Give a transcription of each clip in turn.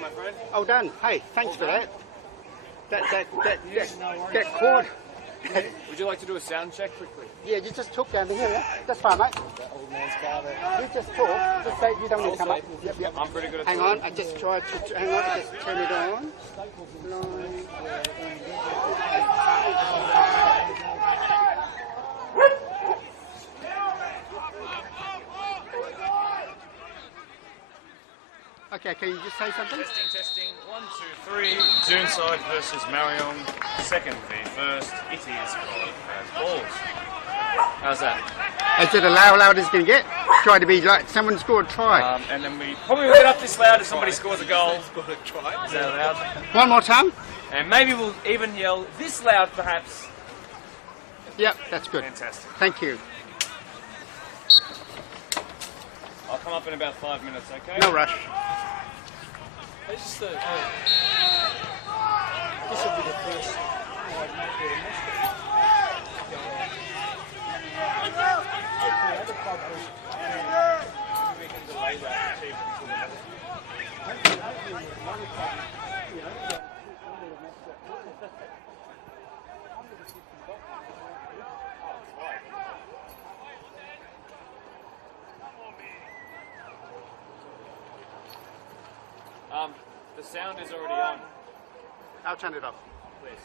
my friend. Oh, done. Hey, thanks for that. That cord. Would you like to do a sound check quickly? Yeah, you just talk down to here, yeah? That's fine, mate. That old man's car there. You just talk. Just say you don't need to come up. Yep. I'm pretty good at Hang on, I just tried to... Hang on, I just turn it on. Okay, can you just say something? Testing. 1, 2, 3. Doonside versus Marayong. Second v first. It is balls. How's that? Is it loud as you can get? Try to be like someone scored a try. And then we probably will get up this loud if somebody scores a goal. Is that loud? One more time. And maybe we'll even yell this loud perhaps. Yep, that's good. Fantastic. Thank you. I'll come up in about 5 minutes, okay? No rush. This will be the first. The sound is already on. I'll turn it off. Please.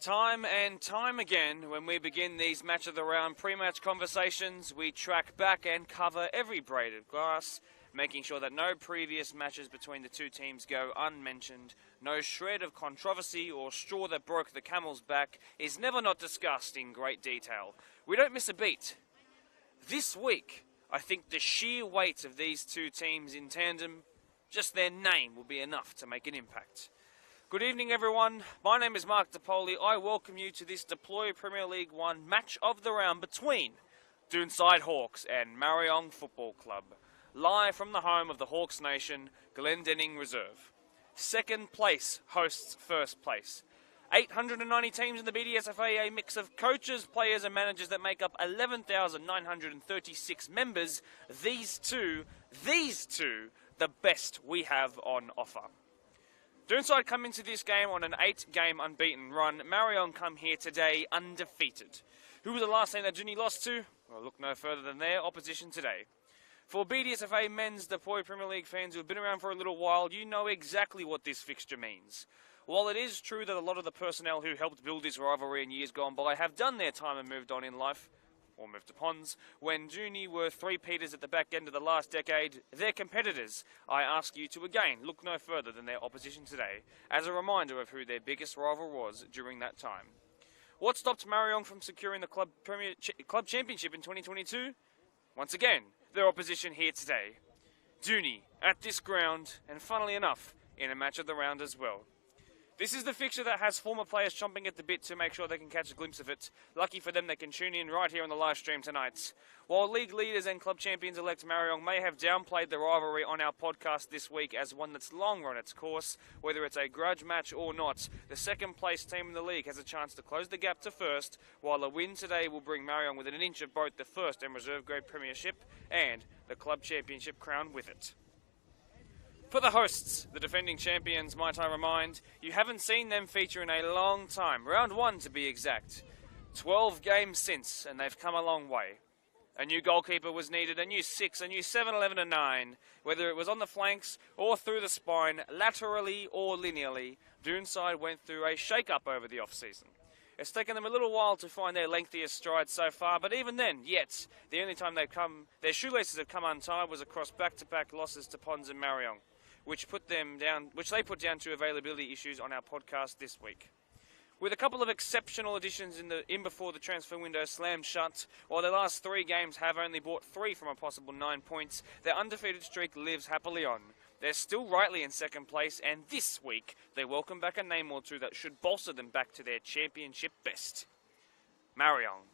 Time and time again, when we begin these match of the round pre-match conversations, we track back and cover every blade of grass, making sure that no previous matches between the two teams go unmentioned, no shred of controversy or straw that broke the camel's back is never not discussed in great detail. We don't miss a beat. This week, I think the sheer weight of these two teams in tandem, just their name will be enough to make an impact. Good evening, everyone. My name is Mark DePoli. I welcome you to this Deploy Premier League 1 match of the round between Doonside Hawks and Marayong Football Club, live from the home of the Hawks Nation, Glendenning Reserve. Second place hosts first place. 890 teams in the BDSFA, a mix of coaches, players and managers that make up 11,936 members. These two, the best we have on offer. Doonside come into this game on an 8-game unbeaten run. Marayong come here today undefeated. Who was the last team that Juni lost to? Well, look no further than their opposition today. For BDSFA men's Deploy Premier League fans who have been around for a little while, you know exactly what this fixture means. While it is true that a lot of the personnel who helped build this rivalry in years gone by have done their time and moved on in life, or moved to ponds, when Juni were three-peaters at the back end of the last decade, their competitors, I ask you to again look no further than their opposition today, as a reminder of who their biggest rival was during that time. What stopped Marayong from securing the club championship in 2022? Once again, their opposition here today. Juni, at this ground, and funnily enough, in a match of the round as well. This is the fixture that has former players chomping at the bit to make sure they can catch a glimpse of it. Lucky for them, they can tune in right here on the live stream tonight. While league leaders and club champions-elect Marayong may have downplayed the rivalry on our podcast this week as one that's long run its course, whether it's a grudge match or not, the second-place team in the league has a chance to close the gap to first, while a win today will bring Marayong within an inch of both the first and reserve-grade premiership and the club championship crown with it. For the hosts, the defending champions, might I remind, you haven't seen them feature in a long time, round 1 to be exact. 12 games since, and they've come a long way. A new goalkeeper was needed, a new 6, a new 7, 11 and 9. Whether it was on the flanks or through the spine, laterally or linearly, Doonside went through a shake-up over the off-season. It's taken them a little while to find their lengthiest stride so far, but even then, yet, the only time their shoelaces have come untied was across back-to-back losses to Ponds and Marayong, which they put down to availability issues on our podcast this week. With a couple of exceptional additions in before the transfer window slammed shut, while their last 3 games have only bought 3 from a possible 9 points, their undefeated streak lives happily on. They're still rightly in second place, and this week they welcome back a name or two that should bolster them back to their championship best. Marayong.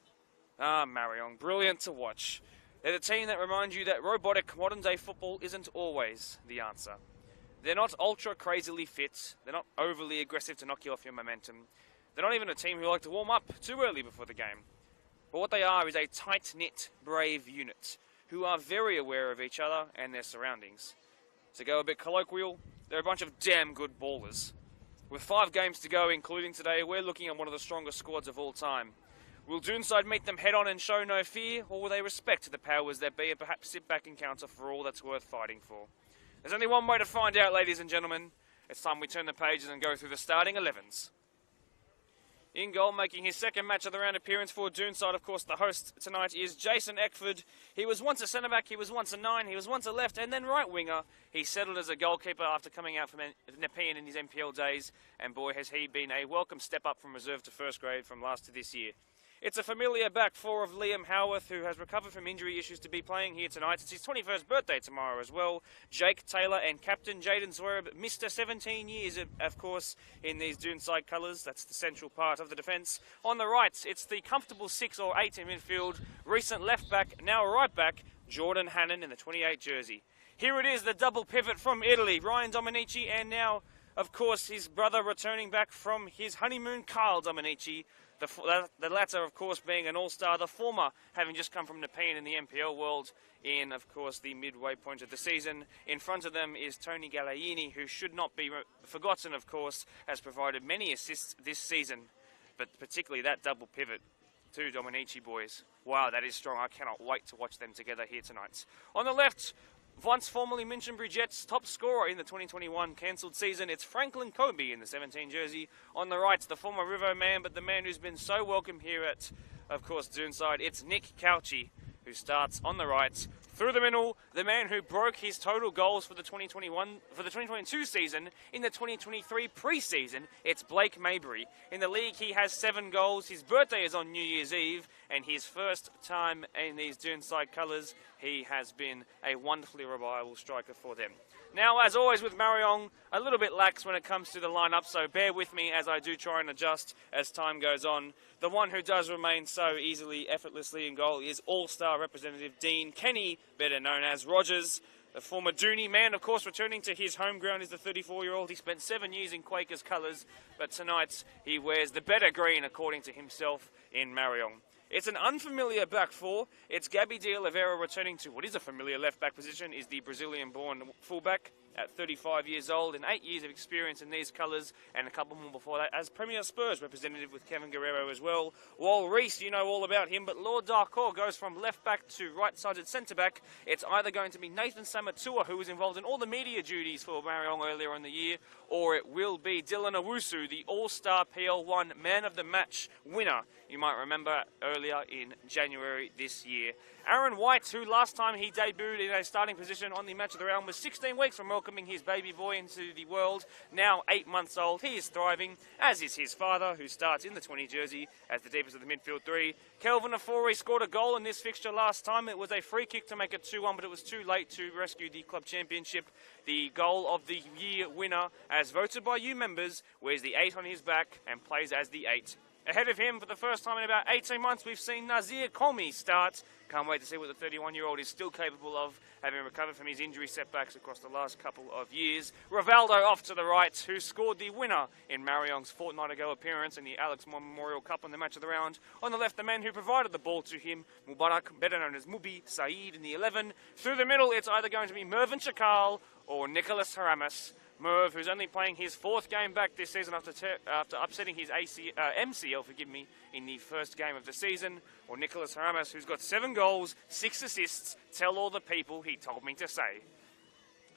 Marayong, brilliant to watch. They're the team that reminds you that robotic modern-day football isn't always the answer. They're not ultra-crazily fit. They're not overly aggressive to knock you off your momentum. They're not even a team who like to warm up too early before the game. But what they are is a tight-knit, brave unit who are very aware of each other and their surroundings. To go a bit colloquial, they're a bunch of damn good ballers. With 5 games to go, including today, we're looking at one of the strongest squads of all time. Will Doonside meet them head-on and show no fear, or will they respect the powers that be and perhaps sit back and counter for all that's worth fighting for? There's only one way to find out, ladies and gentlemen. It's time we turn the pages and go through the starting 11s. In goal, making his second match of the round appearance for Doonside, of course, the host tonight is Jason Eckford. He was once a centre-back, he was once a 9, he was once a left and then right winger. He settled as a goalkeeper after coming out from Nepean in his NPL days, and boy has he been a welcome step up from reserve to first grade from last to this year. It's a familiar back four of Liam Howarth, who has recovered from injury issues to be playing here tonight. It's his 21st birthday tomorrow as well. Jake Taylor and Captain Jaden Zwerb, Mr. 17 years, of course, in these Doonside colours. That's the central part of the defence. On the right, it's the comfortable 6 or 8 in midfield. Recent left back, now right back, Jordan Hannon in the 28 jersey. Here it is, the double pivot from Italy, Ryan Dominici, and now, of course, his brother returning back from his honeymoon, Kyle Dominici. The latter, of course, being an all-star, the former having just come from Nepean in the NPL world in, of course, the midway point of the season. In front of them is Tony Gallaini, who should not be forgotten, of course, has provided many assists this season, but particularly that double pivot. 2 Dominici boys. Wow, that is strong. I cannot wait to watch them together here tonight. On the left, once formerly Minchinbury Jets top scorer in the 2021 cancelled season. It's Franklin Kobe in the 17 jersey. On the right, the former Rivo man, but the man who's been so welcome here at, of course, Doonside. It's Nick Cauchi, who starts on the right. Through the middle, the man who broke his total goals for the 2022 season in the 2023 pre-season, it's Blake Mabry. In the league, he has 7 goals. His birthday is on New Year's Eve, and his first time in these Doonside colours, he has been a wonderfully reliable striker for them. Now, as always with Marayong, a little bit lax when it comes to the lineup, so bear with me as I do try and adjust as time goes on. The one who does remain so easily, effortlessly in goal is All-Star representative Dean Kenny, better known as Rogers. The former Dooney man, of course, returning to his home ground is the 34-year-old. He spent 7 years in Quakers colours, but tonight he wears the better green, according to himself, in Marayong. It's an unfamiliar back four. It's Gabby de Oliveira returning to what is a familiar left-back position, is the Brazilian-born fullback at 35 years old and 8 years of experience in these colours, and a couple more before that as Premier Spurs representative with Kevin Guerrero as well. Wal Reese, you know all about him, but Lord Darkor goes from left-back to right-sided centre-back. It's either going to be Nathan Samatua, who was involved in all the media duties for Marayong earlier in the year, or it will be Dylan Owusu, the All-Star PL1 Man of the Match winner. You might remember earlier in January this year. Aaron White, who last time he debuted in a starting position on the Match of the Round was 16 weeks from welcoming his baby boy into the world, now 8 months old. He is thriving, as is his father, who starts in the 20 jersey as the deepest of the midfield three. Kelvin Afori scored a goal in this fixture last time. It was a free kick to make it 2-1, but it was too late to rescue the club championship. The goal of the year winner, as voted by you members, wears the 8 on his back and plays as the 8. Ahead of him, for the first time in about 18 months, we've seen Nazir Komi start. Can't wait to see what the 31-year-old is still capable of, having recovered from his injury setbacks across the last couple of years. Rivaldo off to the right, who scored the winner in Marayong's fortnight ago appearance in the Alex Memorial Cup on the Match of the Round. On the left, the man who provided the ball to him, Mubarak, better known as Mubi Saeed in the 11. Through the middle, it's either going to be Mervyn Chakal or Nicholas Haramis. Merv, who's only playing his 4th game back this season after upsetting his MCL, in the first game of the season, or Nicholas Haramis, who's got 7 goals, 6 assists. Tell all the people he told me to say.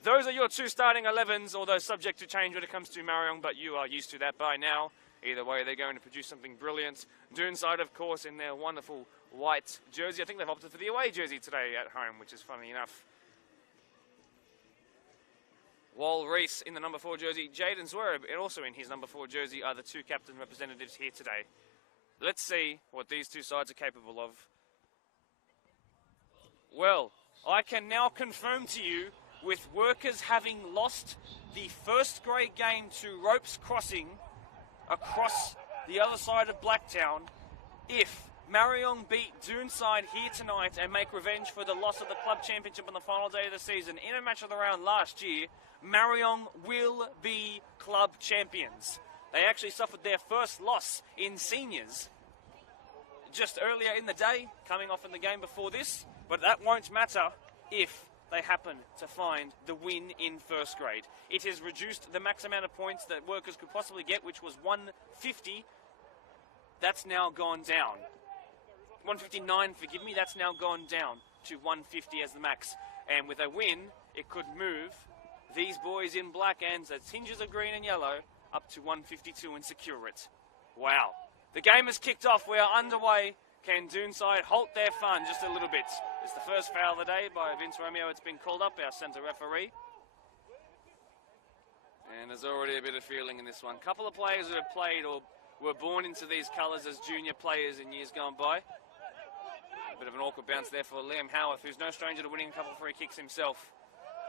Those are your 2 starting 11s, although subject to change when it comes to Marayong, but you are used to that by now. Either way, they're going to produce something brilliant. Doonside, of course, in their wonderful white jersey. I think they've opted for the away jersey today at home, which is funny enough. Wal Reese in the number 4 jersey, Jaden Zwerb, and also in his number 4 jersey, are the 2 captain representatives here today. Let's see what these 2 sides are capable of. Well, I can now confirm to you, with Workers having lost the first grade game to Ropes Crossing across the other side of Blacktown, if Marayong beat Doonside here tonight and make revenge for the loss of the club championship on the final day of the season in a Match of the Round last year, Marayong will be club champions. They actually suffered their first loss in seniors just earlier in the day, coming off in the game before this, but that won't matter if they happen to find the win in first grade. It has reduced the max amount of points that Workers could possibly get, which was 150. That's now gone down. 159, forgive me, that's now gone down to 150 as the max. And with a win, it could move these boys in black and the tinges of green and yellow up to 152 and secure it. Wow. The game has kicked off. We are underway. Can Doonside halt their fun just a little bit? It's the first foul of the day by Vince Romeo. It's been called up, our centre referee. And there's already a bit of feeling in this one. Couple of players who have played or were born into these colours as junior players in years gone by. A bit of an awkward bounce there for Liam Howarth, who's no stranger to winning a couple of free kicks himself.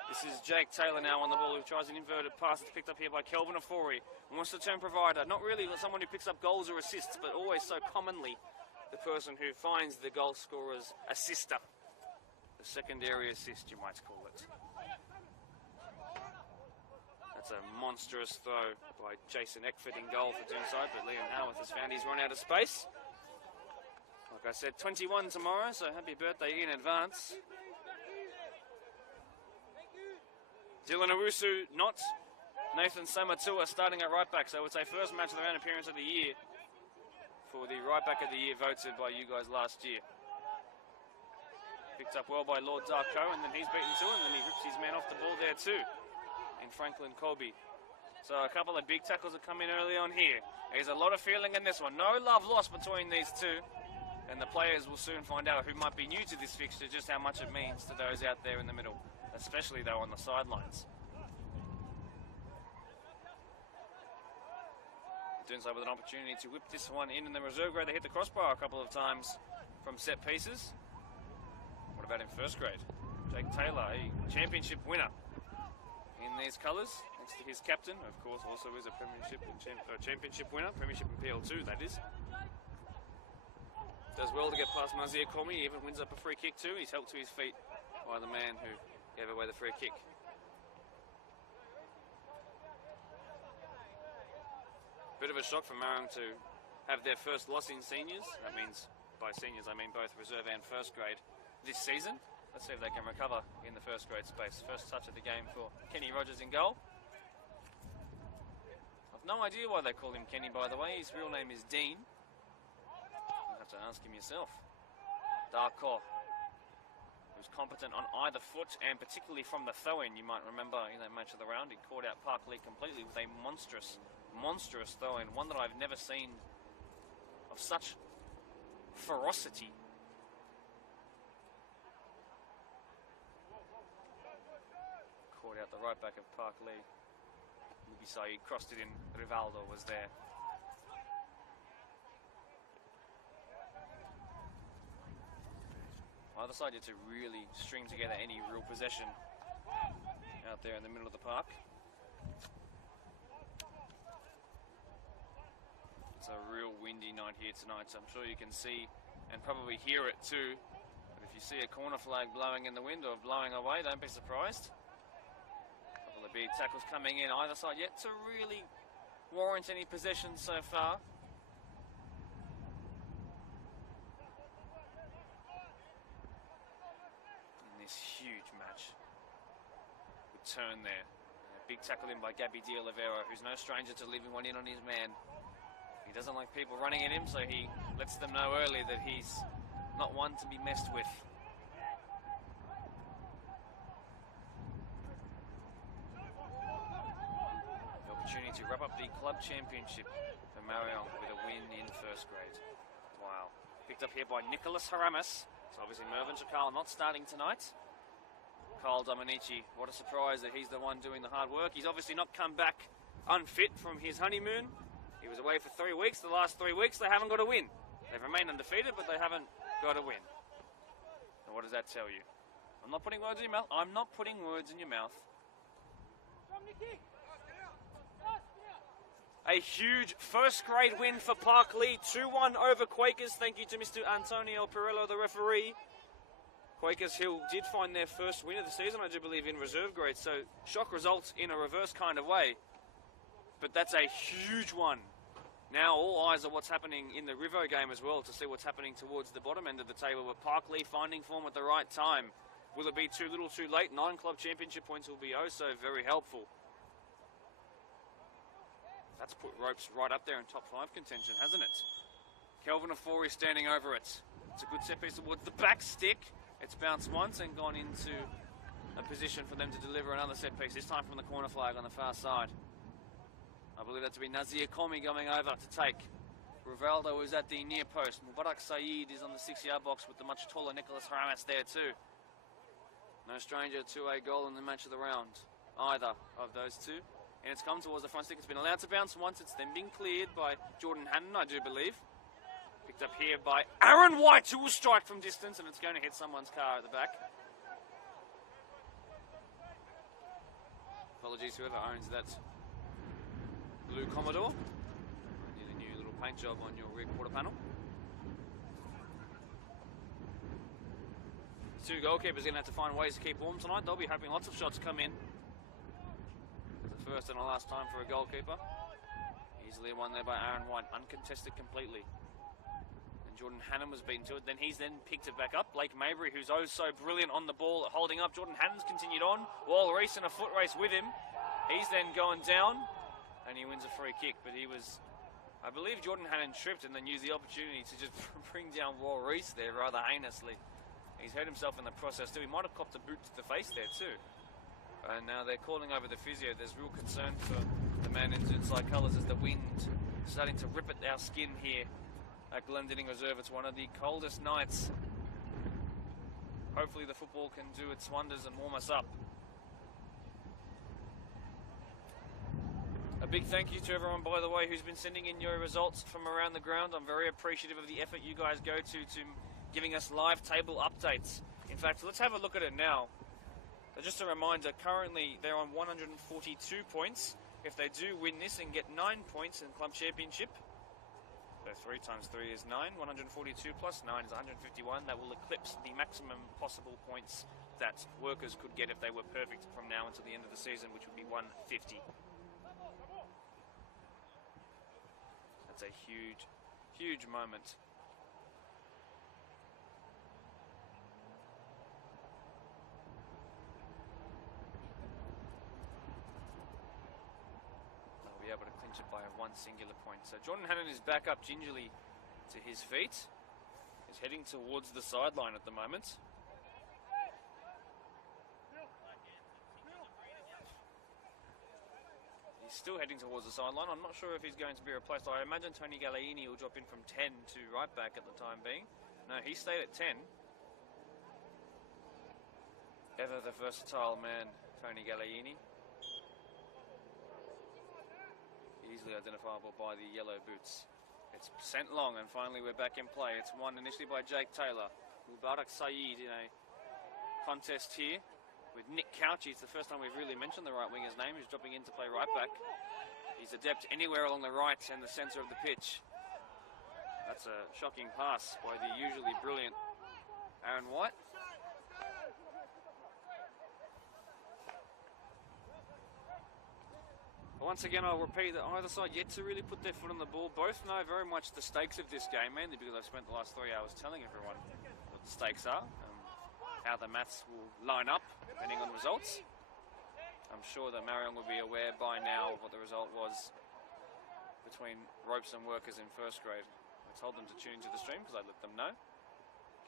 This is Jake Taylor now on the ball, who tries an inverted pass. It's picked up here by Kelvin Afori. Wants to turn provider. Not really someone who picks up goals or assists, but always so commonly the person who finds the goal scorer's assister. The secondary assist, you might call it. That's a monstrous throw by Jason Eckford in goal for Doonside, but Liam Howarth has found he's run out of space. Like I said, 21 tomorrow, so happy birthday in advance. Dylan Owusu not. Nathan Samatua starting at right back, so it's a first Match of the Round appearance of the year for the right back of the year voted by you guys last year. Picked up well by Lord Darko, and then he's beaten two, and then he rips his man off the ball there too, in Franklin Colby. So a couple of big tackles have come in early on here. There's a lot of feeling in this one. No love lost between these two. And the players will soon find out, who might be new to this fixture, just how much it means to those out there in the middle. Especially, though, on the sidelines. Doonside with an opportunity to whip this one in the reserve grade. They hit the crossbar a couple of times from set pieces. What about in first grade? Jake Taylor, a championship winner in these colours. To his captain, of course, also is a premiership and championship winner, premiership and PL2, that is. Does well to get past Nazir Komi, even wins up a free kick too. He's helped to his feet by the man who gave away the free kick. Bit of a shock for Marayong to have their first loss in seniors. That means, by seniors, I mean both reserve and first grade this season. Let's see if they can recover in the first grade space. First touch of the game for Kenny Rogers in goal. No idea why they call him Kenny, by the way. His real name is Dean. You'll have to ask him yourself. Darko, who's competent on either foot, and particularly from the throw-in, you might remember in that match of the round. He caught out Park Lee completely with a monstrous throw-in. One that I've never seen of such ferocity. Caught out the right back of Park Lee. Saeed crossed it in. Rivaldo was there. Either side yet to really string together any real possession out there in the middle of the park. It's a real windy night here tonight, so I'm sure you can see and probably hear it too. But if you see a corner flag blowing in the wind or blowing away, don't be surprised. The big tackles coming in either side, yet to really warrant any possession so far. In this huge match. Good turn there. A big tackle in by Gabby Di Oliveira, who's no stranger to leaving one in on his man. He doesn't like people running at him, so he lets them know early that he's not one to be messed with. Opportunity to wrap up the club championship for Marayong with a win in first grade. Wow. Picked up here by Nicholas Haramis. So obviously Mervyn Chakal not starting tonight. Kyle Dominici, what a surprise that he's the one doing the hard work. He's obviously not come back unfit from his honeymoon. He was away for 3 weeks. The last 3 weeks they haven't got a win. They've remained undefeated, but they haven't got a win. And what does that tell you? I'm not putting words in your mouth. I'm not putting words in your mouth. A huge first grade win for Park Lee, 2-1 over Quakers. Thank you to Mr. Antonio Perello, the referee. Quakers Hill did find their first win of the season, I do believe, in reserve grade. So shock results in a reverse kind of way. But that's a huge one. Now all eyes are what's happening in the Rivo game as well, to see what's happening towards the bottom end of the table, with Park Lee finding form at the right time. Will it be too little too late? 9 club championship points will be oh so very helpful. That's put ropes right up there in top 5 contention, hasn't it? Kelvin Afori standing over it. It's a good set piece towards the back stick. It's bounced once and gone into a position for them to deliver another set piece, this time from the corner flag on the far side. I believe that to be Nazir Komi going over to take. Rivaldo is at the near post. Mubarak Saeed is on the 6-yard box with the much taller Nicholas Haramis there too. No stranger to a goal in the match of the round, either of those two. And it's come towards the front stick. It's been allowed to bounce once. It's then been cleared by Jordan Hannon, I do believe. Picked up here by Aaron White, who will strike from distance, and it's going to hit someone's car at the back. Apologies, whoever owns that blue Commodore. I need a new little paint job on your rear quarter panel. 2 goalkeepers are going to have to find ways to keep warm tonight. They'll be hoping lots of shots come in. First and the last time for a goalkeeper. Easily won there by Aaron White, uncontested completely. And Jordan Hannon was beaten to it. Then he's picked it back up. Blake Mabry, who's oh so brilliant on the ball, holding up. Jordan Hannon's continued on. Wall Reese in a foot race with him. He's then going down, and he wins a free kick. But he was, I believe Jordan Hannon tripped and then used the opportunity to just bring down Wall Reese there rather heinously. He's hurt himself in the process too. He might have copped a boot to the face there too. And now they're calling over the physio. There's real concern for the man in Doonside colours as the wind starting to rip at our skin here at Glendenning Reserve. It's one of the coldest nights. Hopefully the football can do its wonders and warm us up. A big thank you to everyone, by the way, who's been sending in your results from around the ground. I'm very appreciative of the effort you guys go to giving us live table updates. In fact, let's have a look at it now. So just a reminder, currently they're on 142 points. If they do win this and get 9 points in Club Championship, so 3 times 3 is 9, 142 plus 9 is 151. That will eclipse the maximum possible points that workers could get if they were perfect from now until the end of the season, which would be 150. That's a huge, huge moment. They'll be able to clinch it by one singular point. So Jordan Hannon is back up gingerly to his feet. He's heading towards the sideline at the moment. He's still heading towards the sideline. I'm not sure if he's going to be replaced. I imagine Tony Gagliini will drop in from 10 to right back at the time being. No, he stayed at 10. Ever the versatile man, Tony Gagliini. Easily identifiable by the yellow boots. It's sent long, and finally we're back in play. It's won initially by Jake Taylor. Mubarak Saeed in a contest here with Nick Couchy. It's the first time we've really mentioned the right winger's name, who's dropping in to play right back. He's adept anywhere along the right and the centre of the pitch. That's a shocking pass by the usually brilliant Aaron White. Once again, I'll repeat that either side yet to really put their foot on the ball. Both know very much the stakes of this game, mainly because I've spent the last 3 hours telling everyone what the stakes are and how the maths will line up depending on results. I'm sure that Marayong will be aware by now of what the result was between ropes and workers in first grade. I told them to tune into the stream because I let them know.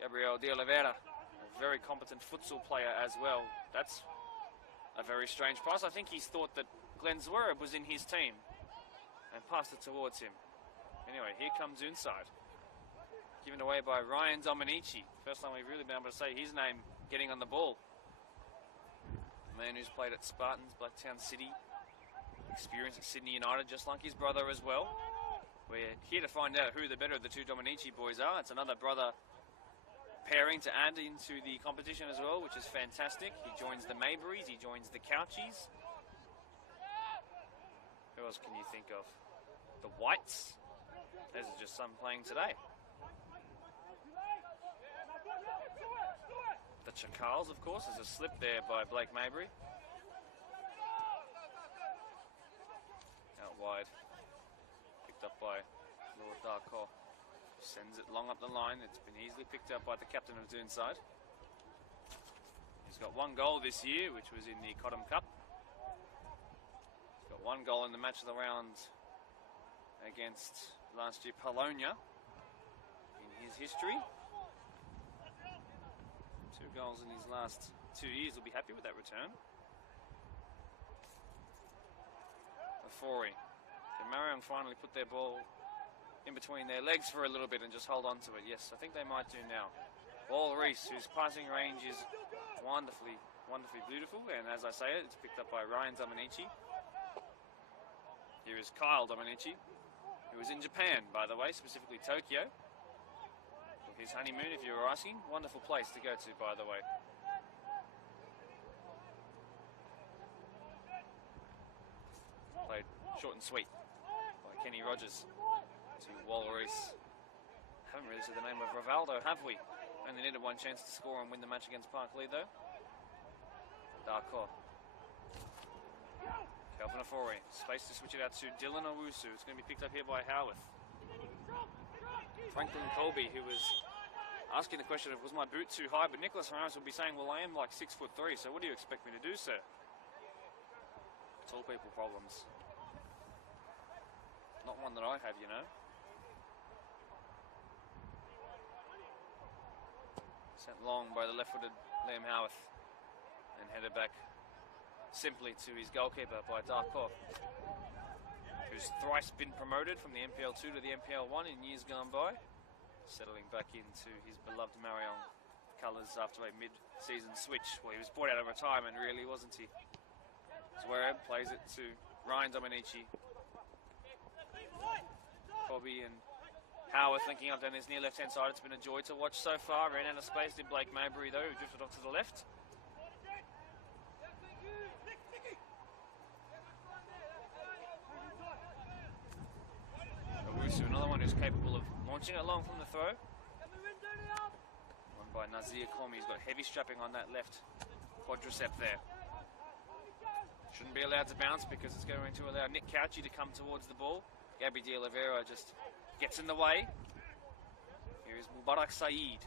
Gabriel de Oliveira, a very competent futsal player as well. That's a very strange pass. I think he's thought that Glenn Zwerb was in his team and passed it towards him. Anyway, here comes Doonside. Given away by Ryan Dominici. First time we've really been able to say his name getting on the ball. A man who's played at Spartans, Blacktown City. Experience at Sydney United, just like his brother as well. We're here to find out who the better of the two Dominici boys are. It's another brother pairing to add into the competition as well, which is fantastic. He joins the Mayberries, he joins the Couchies. Who else can you think of? The Whites. Those are just some playing today. The Chakals, of course. There's a slip there by Blake Maybury. Out wide. Picked up by Lord Darko. Sends it long up the line. It's been easily picked up by the captain of Doonside. He's got 1 goal this year, which was in the Cottam Cup. Got 1 goal in the match of the round against last year Polonia in his history. 2 goals in his last 2 years. Will be happy with that return. Afori. Can Marayong finally put their ball in between their legs for a little bit and just hold on to it? Yes, I think they might do now. Wall Reese, whose passing range is wonderfully beautiful, and as I say it, it's picked up by Ryan Dominici. Here is Kyle Dominici, who was in Japan, by the way, specifically Tokyo, for his honeymoon, if you were asking. Wonderful place to go to, by the way. Played short and sweet by Kenny Rogers to Wall Reese. Haven't really said the name of Rivaldo, have we? Only needed 1 chance to score and win the match against Parkley, though. Darko. Calvin Afori. Space to switch it out to Dylan Owusu. It's going to be picked up here by Howarth. Franklin Colby, who was asking the question of, was my boot too high? But Nicholas Ramos will be saying, well, I am like 6'3", so what do you expect me to do, sir? Tall people problems. Not one that I have, you know. Sent long by the left-footed Liam Howarth and headed back simply to his goalkeeper by Darko, who's thrice been promoted from the MPL2 to the MPL1 in years gone by, settling back into his beloved Marayong colours after a mid-season switch. Well, he was brought out of retirement, really, wasn't he? Zwereb plays it to Ryan Dominici. Bobby and Howard linking up down his near left-hand side. It's been a joy to watch so far. Ran out of space, did Blake Maybury, though, who drifted off to the left. Owusu, another one who's capable of launching it long from the throw. One by Nazir Komi. He's got heavy strapping on that left quadricep there. Shouldn't be allowed to bounce because it's going to allow Nick Cauchi to come towards the ball. Gabby De Oliveira just gets in the way. Here is Mubarak Saeed.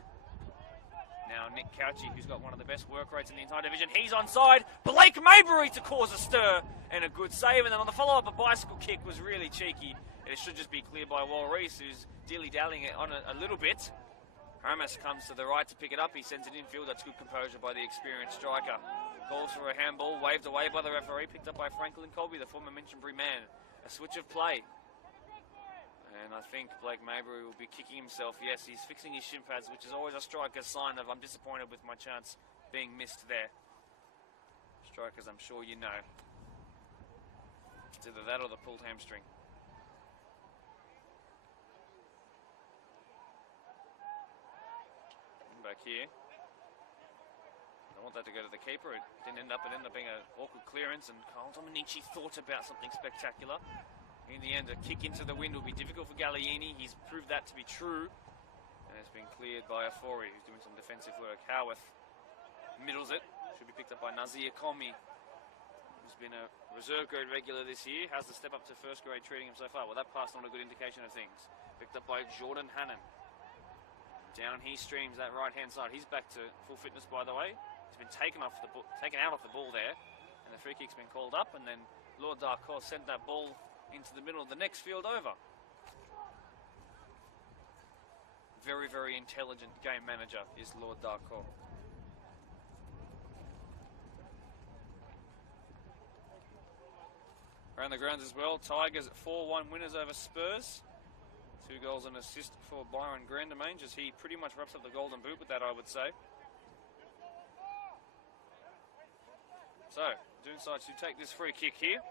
Now Nick Cauchi, who's got one of the best work rates in the entire division. He's onside. Blake Maybury to cause a stir and a good save. And then on the follow-up, a bicycle kick was really cheeky. It should just be cleared by Wal Reese, who's dilly-dallying it on a little bit. Hermes comes to the right to pick it up. He sends it infield. That's good composure by the experienced striker. Calls for a handball, waved away by the referee. Picked up by Franklin Colby, the former Minchinbury man. A switch of play. And I think Blake Maybury will be kicking himself. Yes, he's fixing his shin pads, which is always a striker's sign of I'm disappointed with my chance being missed there. Strikers, I'm sure you know. It's either that or the pulled hamstring. Back here. I want that to go to the keeper. It ended up being an awkward clearance, and Carl Dominici thought about something spectacular. In the end, a kick into the wind will be difficult for Gallieni. He's proved that to be true. And it's been cleared by Afori, who's doing some defensive work. Howarth middles it. Should be picked up by Nazir Komi, who's been a reserve grade regular this year. How's the step up to first grade treating him so far? Well, that pass not a good indication of things. Picked up by Jordan Hannon. Down he streams that right-hand side. He's back to full fitness, by the way. He's been taken out of the ball there. And the free kick's been called up. And then Lord Darko sent that ball into the middle of the next field over. Very, very intelligent game manager is Lord Darko. Around the grounds as well, Tigers 4-1 winners over Spurs. 2 goals and assist for Byron Grandemange as he pretty much wraps up the golden boot with that, I would say. So, Doonside should take this free kick here.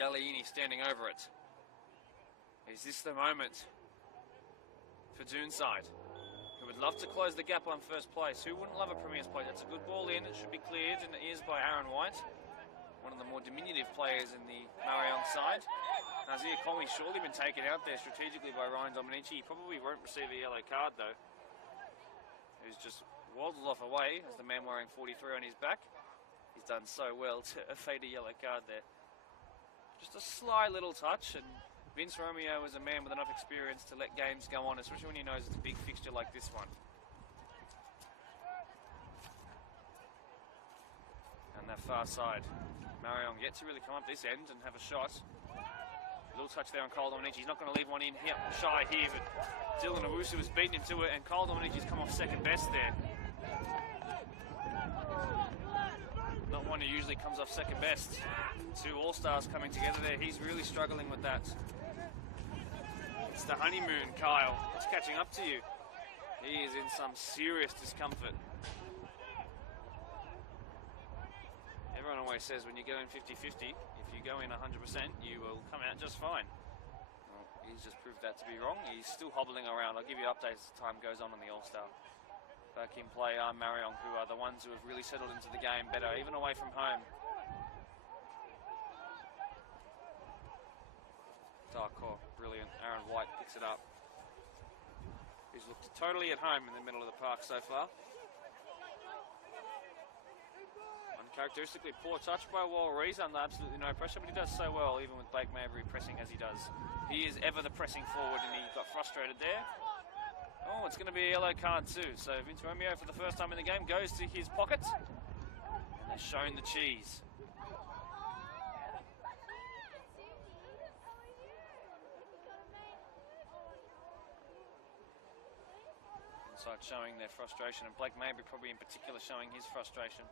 Gallieni standing over it. Is this the moment for Doonside, who would love to close the gap on first place? Who wouldn't love a Premier's play? That's a good ball in. It should be cleared, and it is by Aaron White, one of the more diminutive players in the Marayong side. Nazir Komi surely been taken out there strategically by Ryan Dominici. He probably won't receive a yellow card, though. Who's just waddled off away as the man wearing 43 on his back. He's done so well to evade a yellow card there. Just a sly little touch, and Vince Romeo is a man with enough experience to let games go on, especially when he knows it's a big fixture like this one. And that far side, Marayong yet to really come up this end and have a shot. Little touch there on Kyle Dominici. He's not going to leave one in here, shy here, but Dylan Owusu has beaten into it, and Kyle Dominici's come off second best there. Not one who usually comes off second best. 2 all-stars coming together there. He's really struggling with that. It's the honeymoon, Kyle. It's catching up to you. He is in some serious discomfort. Everyone always says when you go in 50-50, if you go in 100%, you will come out just fine. Well, he's just proved that to be wrong. He's still hobbling around. I'll give you updates as time goes on in the All-Star. Back in play are Marayong, who are the ones who have really settled into the game better, even away from home. Darko, brilliant. Aaron White picks it up. He's looked totally at home in the middle of the park so far. Uncharacteristically poor touch by Wal Reese under absolutely no pressure, but he does so well even with Blake Maybury pressing as he does. He is ever the pressing forward, and he got frustrated there. Oh, it's going to be a yellow card too. So Vince Romeo, for the first time in the game, goes to his pocket, and they're shown the cheese. Doonside showing their frustration, and Blake Mabry probably in particular showing his frustration.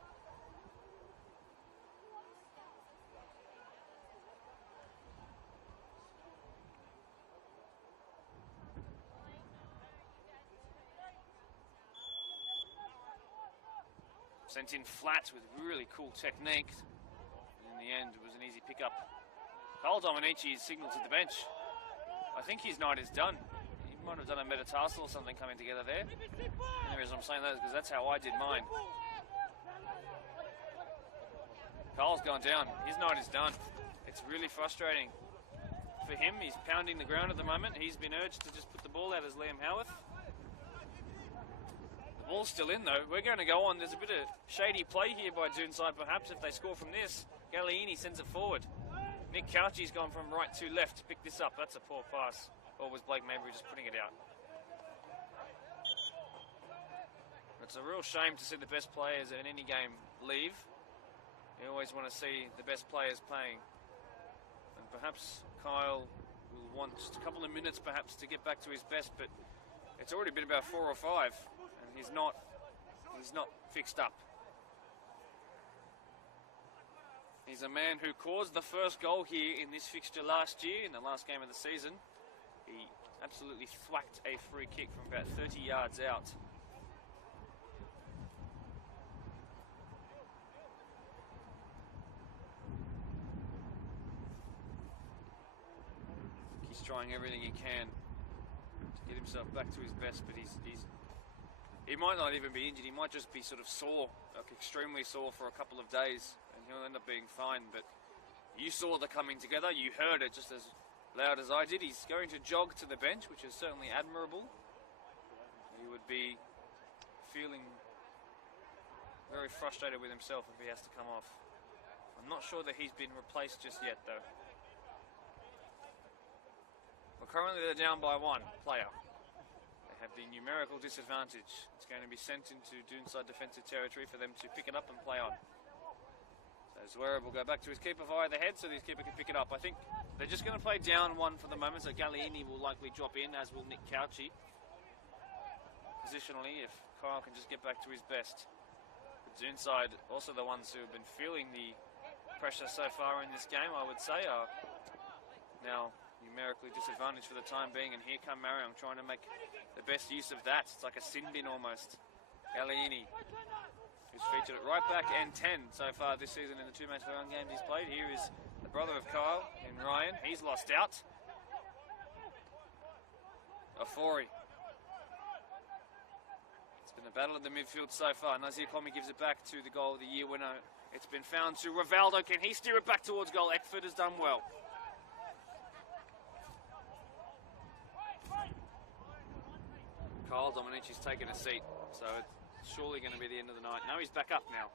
Sent in flat with really cool technique. In the end, it was an easy pickup. Kyle Dominici is signalled to the bench. I think his night is done. He might have done a metatarsal or something coming together there. And the reason I'm saying that is because that's how I did mine. Kyle's gone down. His night is done. It's really frustrating for him. He's pounding the ground at the moment. He's been urged to just put the ball out as Liam Howarth. The ball's still in though. We're going to go on. There's a bit of shady play here by Doonside perhaps if they score from this. Galliini sends it forward. Nick Cauchi's gone from right to left to pick this up. That's a poor pass. Or was Blake Mabry just putting it out? It's a real shame to see the best players in any game leave. You always want to see the best players playing. And perhaps Kyle will want just a couple of minutes perhaps to get back to his best, but it's already been about 4 or 5 and he's not fixed up. He's a man who caused the first goal here in this fixture last year, in the last game of the season. He absolutely thwacked a free kick from about 30 yards out. He's trying everything he can to get himself back to his best, but he might not even be injured. He might just be sort of sore, like extremely sore for a couple of days. He'll end up being fine, but you saw the coming together. You heard it just as loud as I did. He's going to jog to the bench, which is certainly admirable. He would be feeling very frustrated with himself if he has to come off. I'm not sure that he's been replaced just yet, though. Well, currently they're down by 1 player. They have the numerical disadvantage. It's going to be sent into Doonside defensive territory for them to pick it up and play on. Zverev will go back to his keeper via the head so his keeper can pick it up. I think they're just going to play down 1 for the moment, so Galliini will likely drop in, as will Nick Cauchi. Positionally, if Kyle can just get back to his best. The Doonside, also the ones who have been feeling the pressure so far in this game, I would say, are now numerically disadvantaged for the time being, and here come Marayong trying to make the best use of that. It's like a sin bin almost. Galliini, who's featured at right back and 10 so far this season in the 2 match round games he's played. Here is the brother of Kyle in Ryan. He's lost out. Afori. It's been a battle in the midfield so far. Nazir Komi gives it back to the goal of the year winner. It's been found to Rivaldo. Can he steer it back towards goal? Eckford has done well. Kyle Dominici's taken a seat, so it's surely going to be the end of the night. No, he's back up now.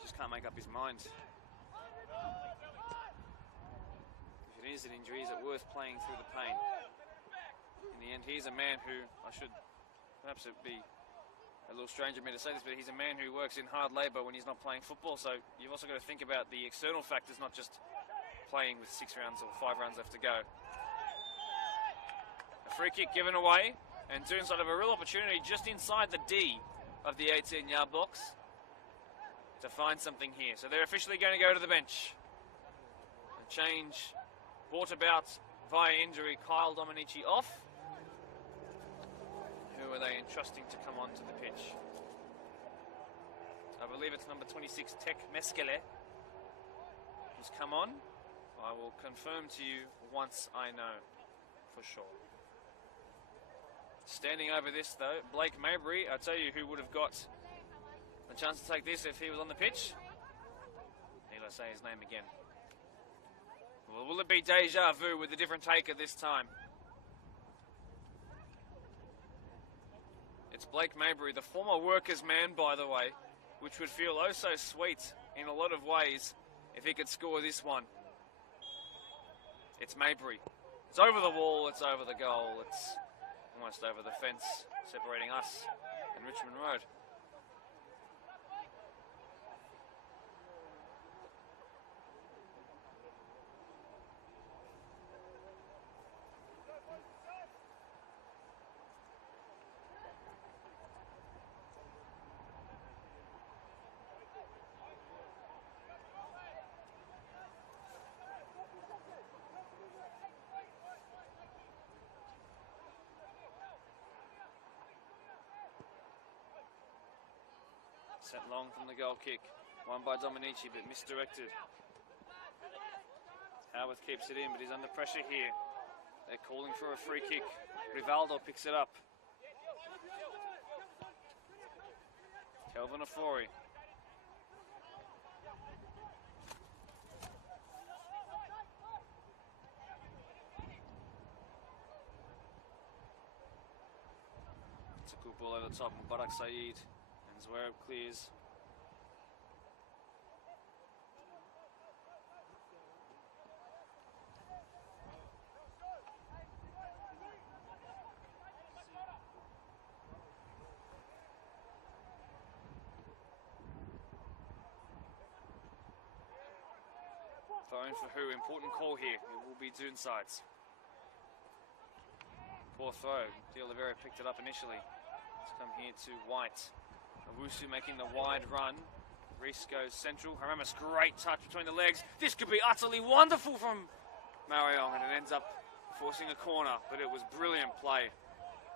Just can't make up his mind. If it is an injury, is it worth playing through the pain? In the end, he's a man who, perhaps it'd be a little strange of me to say this, but he's a man who works in hard labour when he's not playing football, so you've also got to think about the external factors, not just playing with 6 rounds or 5 rounds left to go. A free kick given away, and Doonside have a real opportunity just inside the D of the 18-yard box to find something here. So they're officially going to go to the bench. A change brought about via injury, Kyle Dominici off. Who are they entrusting to come onto the pitch? I believe it's number 26, Tech Meskele, who's come on. I will confirm to you once I know for sure. Standing over this though, Blake Mabry. I'll tell you who would have got a chance to take this if he was on the pitch. Need I say his name again? Well, will it be deja vu with a different taker this time? It's Blake Mabry, the former workers' man, by the way, which would feel oh so sweet in a lot of ways if he could score this one. It's Mabry. It's over the wall, it's over the goal, it's almost over the fence separating us and Richmond Road. Sent long from the goal kick. Won by Dominici, but misdirected. Howarth keeps it in, but he's under pressure here. They're calling for a free kick. Rivaldo picks it up. Kelvin Ofori. It's a good ball over the top. Mubarak Said and Zwerb clears. Phone for who? Important call here. It will be Doonside's. Poor throw. De Oliveira picked it up initially. Let's come here to White. Owusu making the wide run. Reese goes central. Haramis, great touch between the legs. This could be utterly wonderful from Marayong, and it ends up forcing a corner, but it was brilliant play.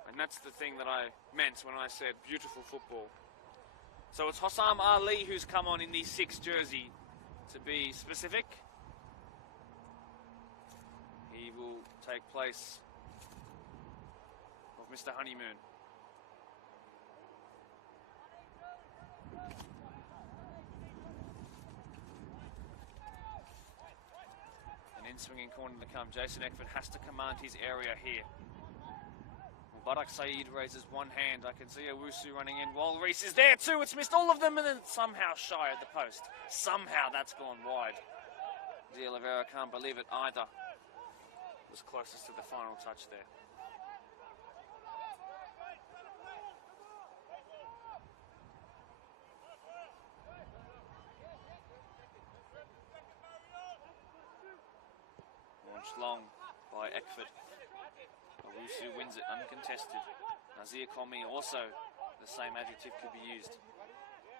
And that's the thing that I meant when I said beautiful football. So it's Hossam Ali who's come on in the 6 jersey, to be specific. He will take place of Mr. Honeymoon. An in-swinging corner to come. Jason Eckford has to command his area here. Mubarak Said raises one hand. I can see Owusu running in. While Reese is there too. It's missed all of them and then somehow shy at the post. Somehow that's gone wide. De Oliveira can't believe it either. Was closest to the final touch there. Launched long by Eckford. Owusu wins it uncontested. Nazir Komi also, the same adjective could be used.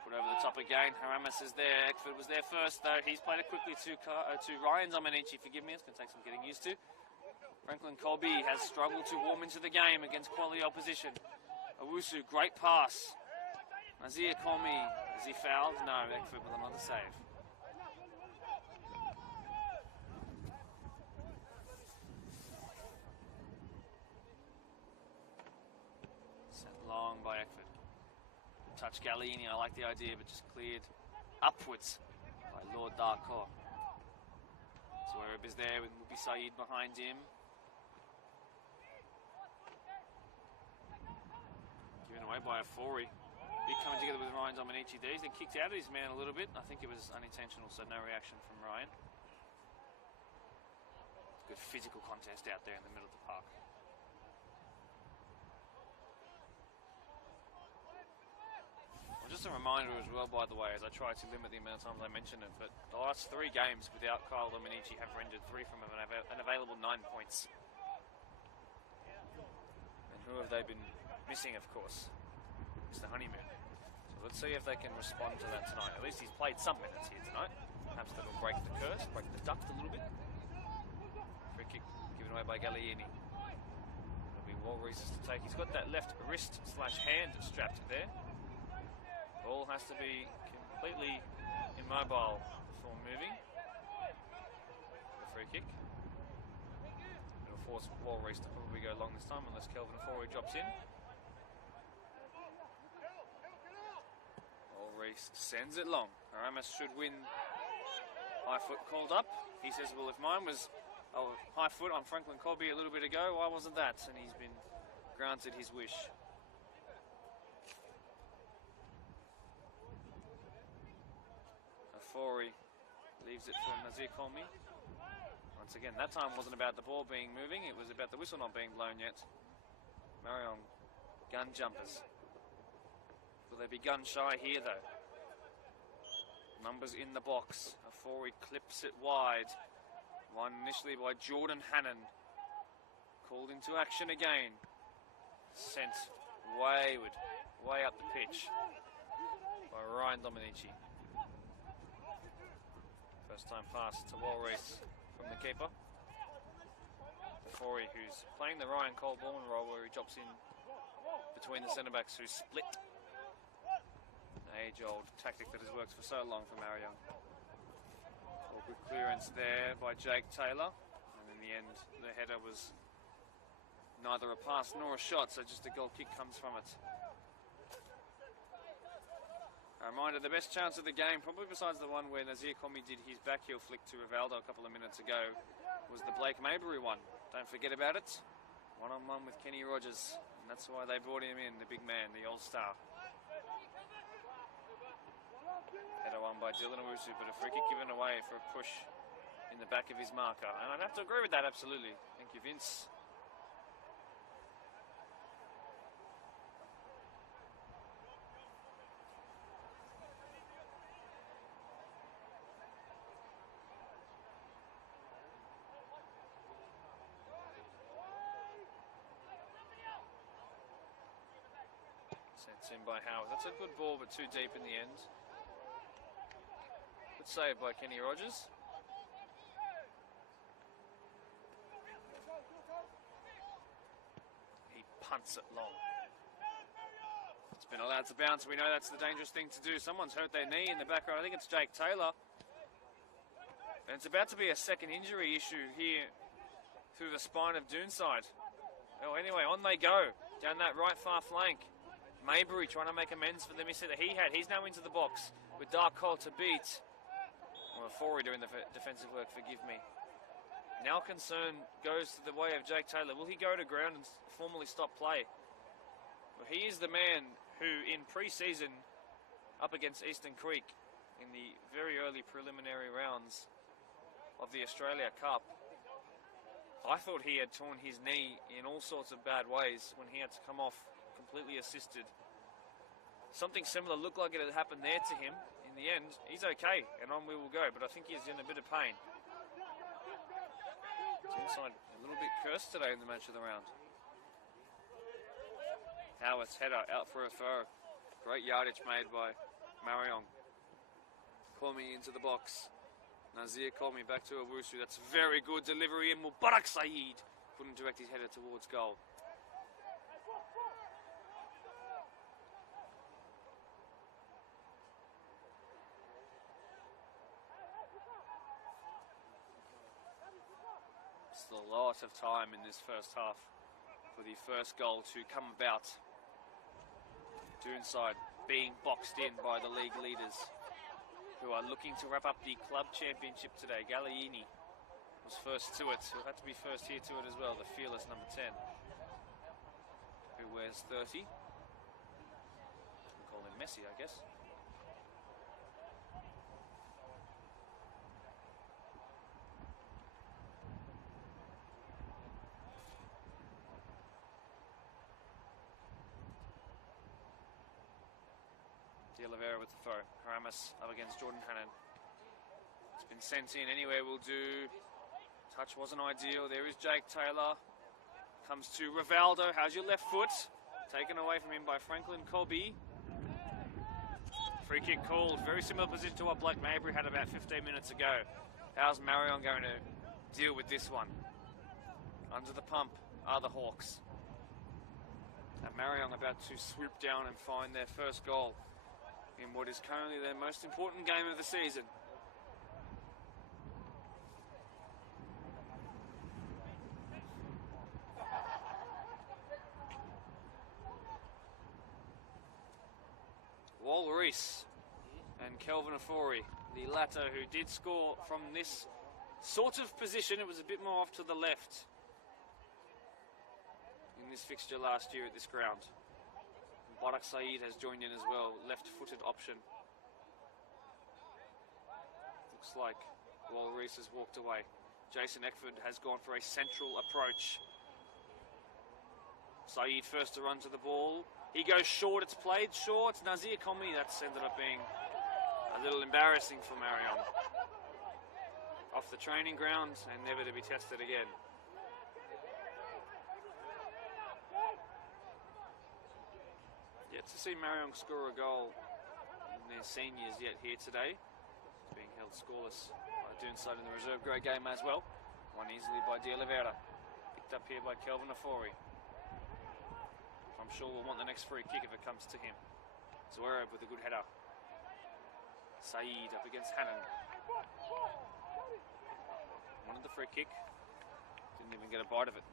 Put over the top again. Haramis is there. Eckford was there first though. He's played it quickly to Ryan Dominici. Forgive me, it's going to take some getting used to. Franklin Colby has struggled to warm into the game against quality opposition. Owusu, great pass. Nazir Komi, is he fouled? No, Eckford with another save. Sent long by Eckford. Touch Gallieni, I like the idea, but just cleared upwards by Lord Darko. Zwerb is there with Mubi Said behind him. Given away by Ofori. Big coming together with Ryan Dominici there. He's been kicked out of his man a little bit. I think it was unintentional, so no reaction from Ryan. Good physical contest out there in the middle of the park. Well, just a reminder as well, by the way, as I try to limit the amount of times I mention it, but the last 3 games without Kyle Dominici have rendered 3 from him an available 9 points. And who have they been missing, of course? Mr. Honeymoon. So let's see if they can respond to that tonight. At least he's played some minutes here tonight. Perhaps that'll break the curse, break the duct a little bit. Free kick given away by Gallieni. It'll be Walreese's to take. He's got that left wrist / hand strapped there. Ball has to be completely immobile before moving. The free kick. It'll force Walreese to probably go long this time unless Kelvin Ofori drops in. Walreese sends it long. Aramis should win. High foot called up. He says, well, if mine was high foot on Franklin Colby a little bit ago, why wasn't that? And he's been granted his wish. Ofori leaves it for Nazir Kolmi. Once again, that time wasn't about the ball being moving, it was about the whistle not being blown yet. Marayong, gun jumpers. Will they be gun shy here though? Numbers in the box. Ofori clips it wide. One initially by Jordan Hannon. Called into action again. Sent wayward, way up the pitch by Ryan Dominici. First time pass to Walreese from the keeper. Ofori, who's playing the Ryan Cole-Ballman role where he drops in between the centre-backs who split. age-old tactic that has worked for so long for Marayong. Good clearance there by Jake Taylor, and in the end the header was neither a pass nor a shot, so just a goal kick comes from it. A reminder, the best chance of the game, probably besides the one where Nazir Komi did his back heel flick to Rivaldo a couple of minutes ago, was the Blake Maybury one. Don't forget about it. One-on-one with Kenny Rogers, and that's why they brought him in, the big man, the all-star. Header won by Dylan Owusu, but a free kick given away for a push in the back of his marker. And I'd have to agree with that, absolutely. Thank you, Vince. Sent in by Howard. That's a good ball, but too deep in the end. Good save by Kenny Rogers. He punts it long. It's been allowed to bounce. We know that's the dangerous thing to do. Someone's hurt their knee in the background. I think it's Jake Taylor. And it's about to be a second injury issue here through the spine of Doonside. Oh, anyway, on they go down that right far flank. Maybury trying to make amends for the miss that he had. He's now into the box with Dark Cole to beat. Well, Forey doing the defensive work, forgive me. Now concern goes to the way of Jake Taylor. Will he go to ground and formally stop play? Well, he is the man who in pre-season up against Eastern Creek in the very early preliminary rounds of the Australia Cup, I thought he had torn his knee in all sorts of bad ways when he had to come off completely assisted. Something similar looked like it had happened there to him. In the end, he's okay, and on we will go, but I think he's in a bit of pain. Inside a little bit cursed today in the match of the round. Howard's header out for a throw. Great yardage made by Marayong. Komi into the box. Nazir Komi back to Owusu. That's very good delivery, and Mubarak Saeed couldn't direct his header towards goal. A lot of time in this first half for the first goal to come about. Doonside being boxed in by the league leaders who are looking to wrap up the club championship today. Galliini was first to it, who had to be first here to it as well, the fearless number 10, who wears 30. We'll call him Messi, I guess. De Oliveira with the throw. Haramis up against Jordan Hannon. It's been sent in anyway, will do. Touch wasn't ideal. There is Jake Taylor. Comes to Rivaldo. How's your left foot? Taken away from him by Franklin Colby. Free kick called. Very similar position to what Blake Maybury had about 15 minutes ago. How's Marayong going to deal with this one? Under the pump are the Hawks. And Marayong about to swoop down and find their first goal in what is currently their most important game of the season. Wal Reese and Kelvin Ofori, the latter who did score from this sort of position. It was a bit more off to the left in this fixture last year at this ground. Barak Saeed has joined in as well, left-footed option. Looks like Wal Reese has walked away. Jason Eckford has gone for a central approach. Saeed first to run to the ball. He goes short, it's played short. Nazir Komi, that's ended up being a little embarrassing for Marayong. Off the training ground and never to be tested again. Yet to see Marayong score a goal in their seniors yet here today. It's being held scoreless by Doonside in the reserve grade game as well. Won easily by De Oliveira. Picked up here by Kelvin Ofori. I'm sure we'll want the next free kick if it comes to him. Zuero with a good header. Saeed up against Hannon. Wanted the free kick. Didn't even get a bite of it.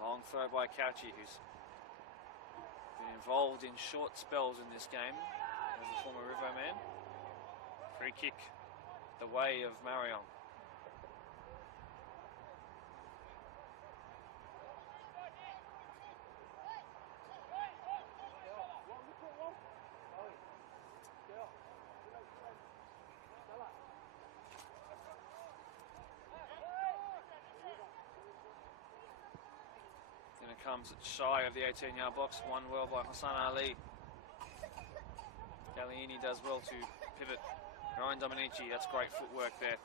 Long throw by Couchy, who's been involved in short spells in this game as a former Rivo man. Free kick the way of Marayong. Comes shy of the 18-yard box, won well by Hassan Ali. Gallieni does well to pivot. Ryan Dominici, that's great footwork there.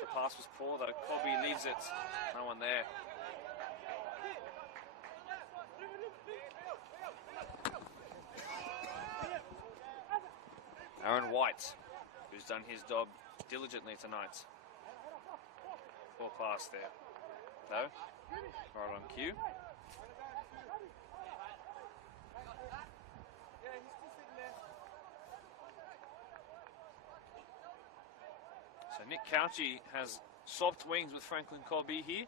The pass was poor though. Cobby leaves it. No one there. Aaron White, who's done his job diligently tonight. Poor pass there, though. Right on cue. So Nick Couchy has swapped wings with Franklin Colby here.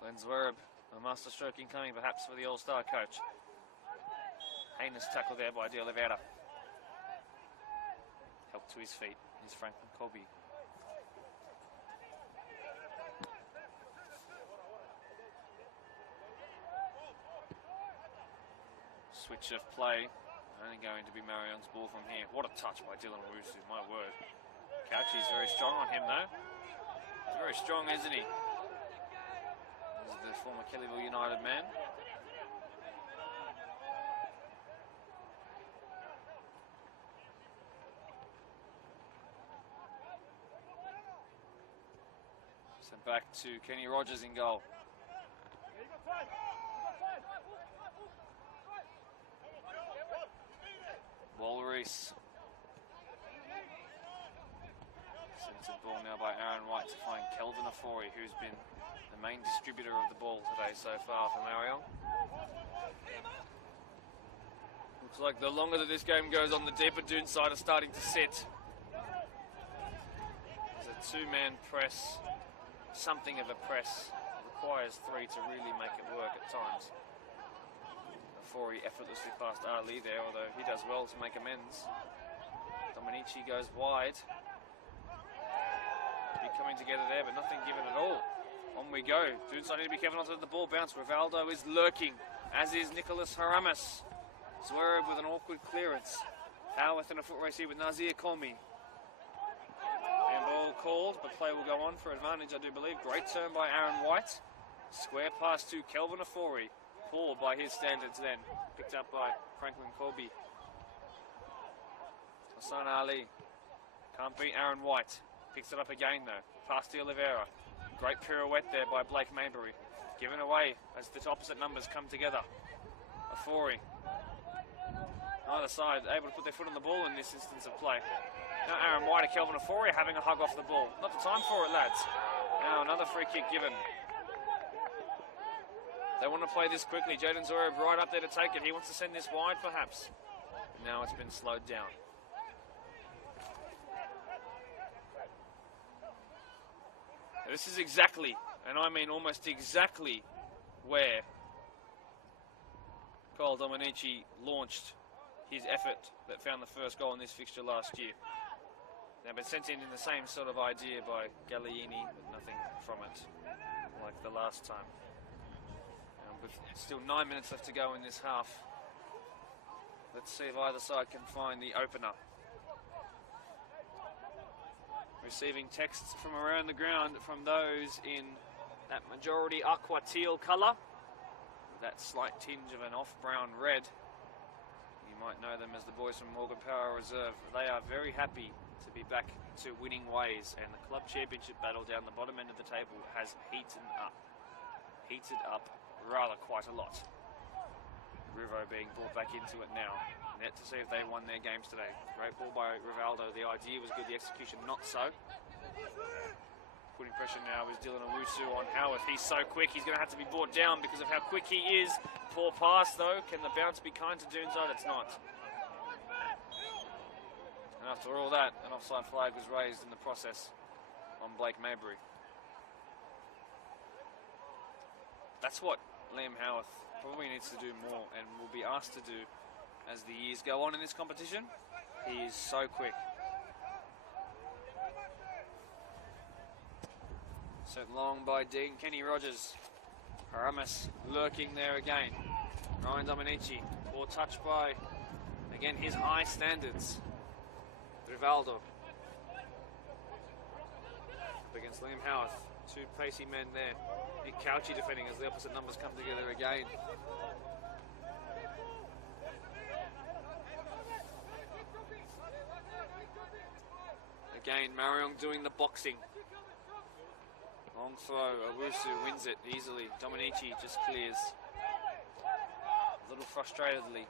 Glenn Zwerb, a master stroking coming perhaps for the All-Star coach. Heinous tackle there by De Oliveira. Help to his feet is Franklin Colby. Switch of play, only going to be Marion's ball from here. What a touch by Dylan Wusu, my word. Couchy's very strong on him though. He's very strong, isn't he? He's the former Kellyville United man. Sent back to Kenny Rogers in goal. Walrus. Centered ball now by Aaron White to find Kelvin Afori, who's been the main distributor of the ball today so far for Marayong. Looks like the longer that this game goes on, the deeper Doonside are starting to sit. There's a two-man press, something of a press. It requires three to really make it work at times. He effortlessly past Ali there, although he does well to make amends. Dominici goes wide. Be coming together there, but nothing given at all. On we go. Doonside need to be careful not to let the ball bounce. Rivaldo is lurking, as is Nicholas Haramis. Zwerb with an awkward clearance. Howarth in a foot race here with Nazir Komi. And ball called, but play will go on for advantage, I do believe. Great turn by Aaron White. Square pass to Kelvin Afori. Poor by his standards then. Picked up by Franklin Colby. Hassan Ali. Can't beat Aaron White. Picks it up again though. Past De Oliveira. Great pirouette there by Blake Maybury. Given away as the opposite numbers come together. Afori. Either side able to put their foot on the ball in this instance of play. Now Aaron White and Kelvin Afori having a hug off the ball. Not the time for it, lads. Now another free kick given. They want to play this quickly. Jaden Zwerb right up there to take it. He wants to send this wide, perhaps. Now it's been slowed down. This is exactly, and I mean almost exactly, where Kyle Dominici launched his effort that found the first goal in this fixture last year. Now been sent in the same sort of idea by Gallieni, but nothing from it, like the last time. With still 9 minutes left to go in this half. Let's see if either side can find the opener. Receiving texts from around the ground from those in that majority aqua teal colour. That slight tinge of an off-brown red. You might know them as the boys from Morgan Power Reserve. They are very happy to be back to winning ways, and the club championship battle down the bottom end of the table has heated up. Heated up rather quite a lot. Rivo being brought back into it now. Net to see if they won their games today. Great ball by Rivaldo. The idea was good, the execution not so. Putting pressure now is Dylan Owusu on Howard. He's so quick, he's going to have to be brought down because of how quick he is. Poor pass though. Can the bounce be kind to Doonside? It's not. And after all that, an offside flag was raised in the process on Blake Mabry. That's what Liam Howarth probably needs to do more and will be asked to do as the years go on in this competition. He is so quick. Sent long by Dean Kenny Rogers. Haramis lurking there again. Ryan Dominici, poor touch by, again, his high standards. Rivaldo. Up against Liam Howarth. Two pacey men there. Nick Cauchi defending as the opposite numbers come together again. Again, Marayong doing the boxing. Long throw, Owusu wins it easily. Dominici just clears. A little frustratedly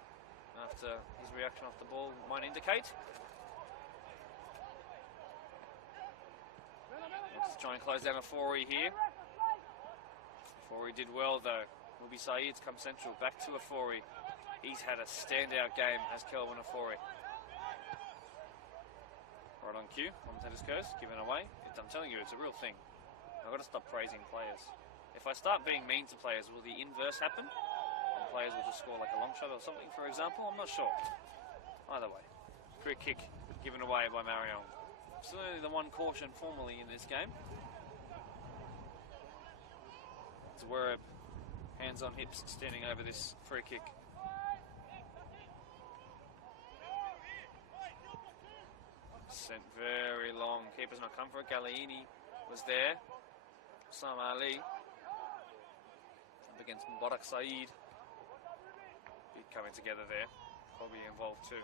after his reaction off the ball might indicate. Let's try and close down a Afori here. Afori did well though. Will be Saeed's come central. Back to Afori. He's had a standout game, has Kelvin Afori. Right on cue, on Tennis Coast, given away. I'm telling you, it's a real thing. I've got to stop praising players. If I start being mean to players, will the inverse happen? And players will just score like a long shot or something, for example? I'm not sure. Either way. Free kick given away by Marayong. Absolutely the one caution formally in this game. It's where hands on hips standing over this free kick. Sent very long. Keeper's not come for it. Galliini was there. Sam Ali up against Mubarak Saeed. Big coming together there. Probably involved too.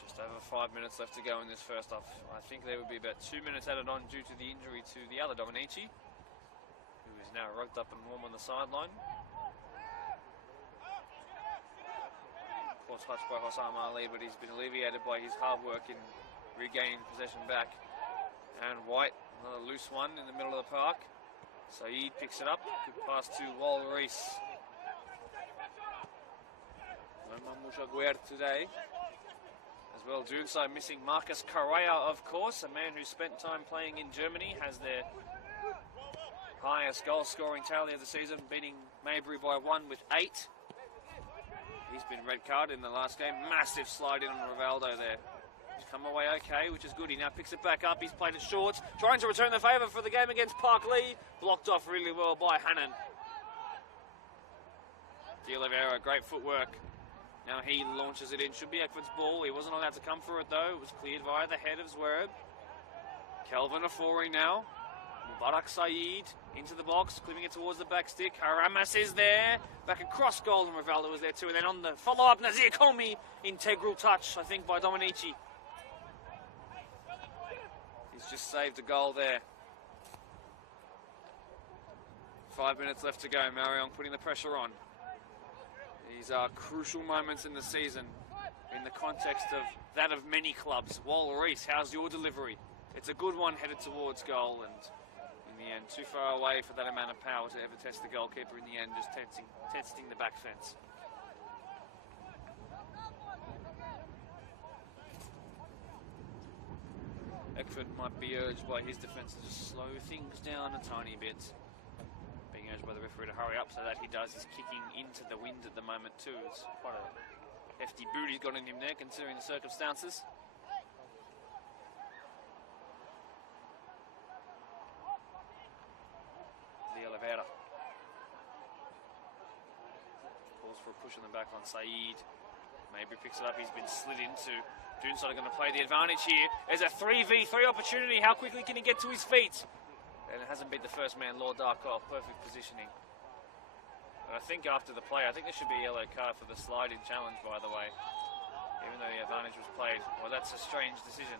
Just over 5 minutes left to go in this first half. I think there would be about 2 minutes added on due to the injury to the other Dominici, who is now rugged up and warm on the sideline. Poor touch by Hossam Ali, but he's been alleviated by his hard work in regaining possession back. And White, another loose one in the middle of the park. Saeed picks it up. Good pass to Wal Reese. No Mamusha Guer today. As well, Doonside missing Marcus Correa, of course, a man who spent time playing in Germany, has their highest goal-scoring tally of the season, beating Mabry by 1 with 8. He's been red carded in the last game. Massive slide in on Rivaldo there. He's come away okay, which is good. He now picks it back up. He's played it short, trying to return the favour for the game against Park Lee. Blocked off really well by Hannon. De Oliveira, great footwork. Now he launches it in. Should be Eckford's ball. He wasn't allowed to come for it though. It was cleared via the head of Zwerb. Kelvin Afori now. Mubarak Saeed into the box, clipping it towards the back stick. Haramas is there. Back across goal, and Rivaldo was there too. And then on the follow-up, Nazir Komi. Integral touch, I think, by Dominici. He's just saved a goal there. 5 minutes left to go. Marayong putting the pressure on. These are crucial moments in the season in the context of that of many clubs. Wal Reese, how's your delivery? It's a good one headed towards goal, and in the end, too far away for that amount of power to ever test the goalkeeper in the end, just testing the back fence. Eckford might be urged by his defence to just slow things down a tiny bit. Being urged by the referee to hurry up, so that he does his kicking into the wind at the moment too. It's quite a hefty boot he's got in him there, considering the circumstances. De Oliveira calls for a push on the back on Saeed. Maybe picks it up. He's been slid into. Doonside are going to play the advantage here. There's a 3v3 opportunity. How quickly can he get to his feet? And it hasn't beat the first man, Lord Darkoff. Perfect positioning. And I think after the play, I think there should be a yellow card for the sliding challenge, by the way. Even though the advantage was played. Well, that's a strange decision.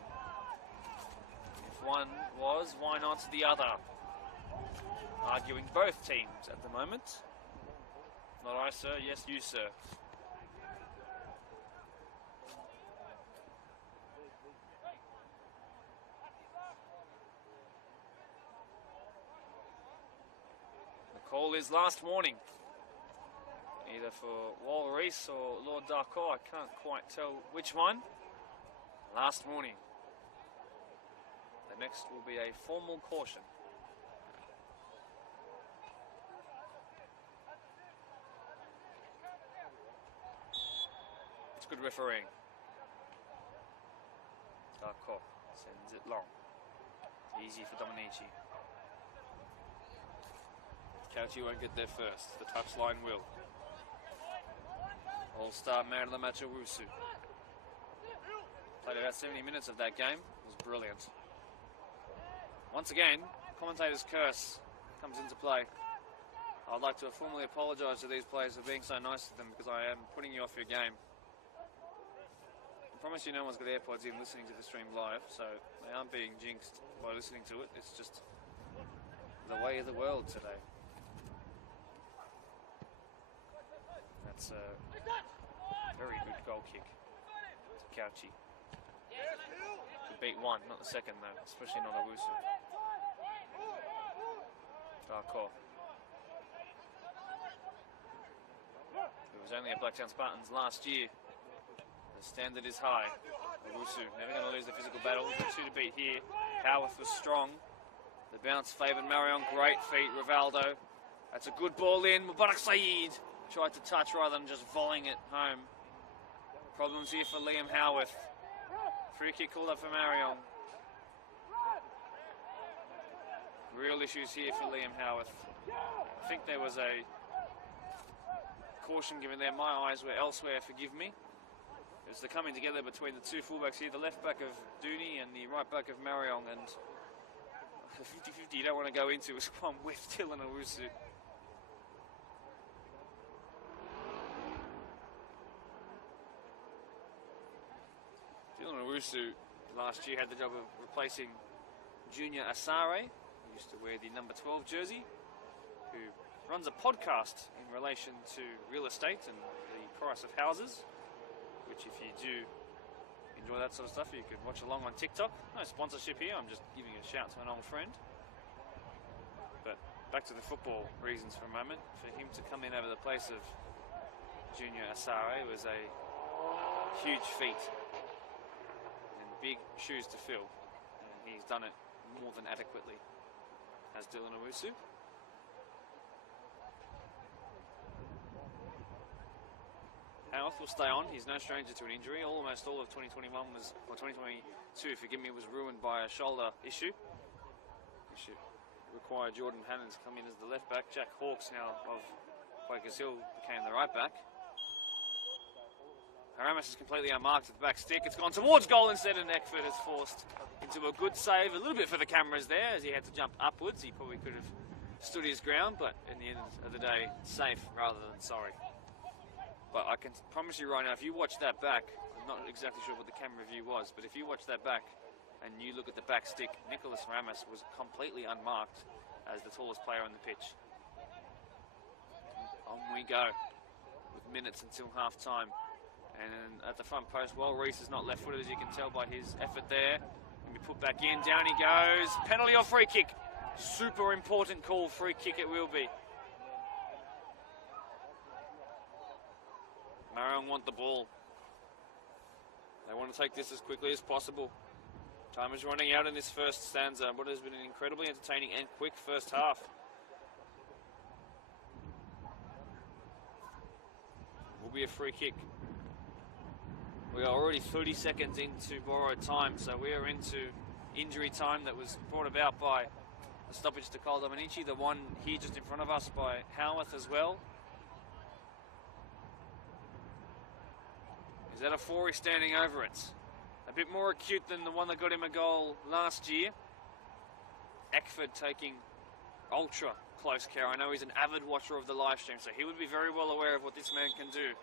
If one was, why not the other? Arguing both teams at the moment. Not I, sir. Yes, you, sir. call is last warning. Either for Wal Reese or Lord Darko, I can't quite tell which one. Last warning. The next will be a formal caution. It's good refereeing. Darko sends it long. It's easy for Dominici. Cauchy won't get there first. The touchline will. All-star man of the match, Owusu. Played about 70 minutes of that game. It was brilliant. Once again, commentator's curse comes into play. I'd like to formally apologise to these players for being so nice to them because I am putting you off your game. I promise you no one's got AirPods in listening to the stream live, so they aren't being jinxed by listening to it. It's just the way of the world today. That's a very good goal kick to Cauchy. Could beat one, not the second though, especially not Owusu. Darko. It was only at Blacktown Spartans last year. The standard is high. Owusu never going to lose the physical battle. The two to beat here. Howarth was strong. The bounce favoured Marayong. Great feet, Rivaldo. That's a good ball in. Mubarak Saeed tried to touch rather than just volleying it home. Problems here for Liam Howarth. Free kick called up for Marayong. Real issues here for Liam Howarth. I think there was a caution given there. My eyes were elsewhere, forgive me. It's the coming together between the two fullbacks here, the left back of Dooney and the right back of Marayong, and the 50-50 you don't want to go into is one with Dylan Owusu. Dylan Owusu last year had the job of replacing Junior Asare, who used to wear the number 12 jersey, who runs a podcast in relation to real estate and the price of houses, which if you do enjoy that sort of stuff, you can watch along on TikTok. No sponsorship here, I'm just giving a shout to an old friend. But back to the football reasons for a moment. For him to come in over the place of Junior Asare was a huge feat and big shoes to fill. And he's done it more than adequately, as Dylan Owusu. Howarth will stay on. He's no stranger to an injury. Almost all of 2021 was, or 2022, forgive me, was ruined by a shoulder issue, which required Jordan Hannon to come in as the left back. Jack Hawkes now of Quakers Hill became the right back. Haramis is completely unmarked at the back stick. It's gone towards goal instead, and Eckford is forced into a good save. A little bit for the cameras there, as he had to jump upwards. He probably could have stood his ground, but in the end of the day, safe rather than sorry. But I can promise you right now, if you watch that back, I'm not exactly sure what the camera view was, but if you watch that back and you look at the back stick, Nicholas Ramis was completely unmarked as the tallest player on the pitch. On we go with minutes until half time. And at the front post, well, Reese is not left-footed, as you can tell by his effort there. Can be put back in, down he goes. Penalty or free kick? Super important call, free kick it will be. Marayong want the ball. They want to take this as quickly as possible. Time is running out in this first stanza. What has been an incredibly entertaining and quick first half. Will be a free kick. We are already 30 seconds into borrowed time, so we are into injury time that was brought about by the stoppage to Cole Dominici, the one here just in front of us by Howarth as well. Is that a 4? He's standing over it. A bit more acute than the one that got him a goal last year. Eckford taking ultra close care. I know he's an avid watcher of the live stream, so he would be very well aware of what this man can do.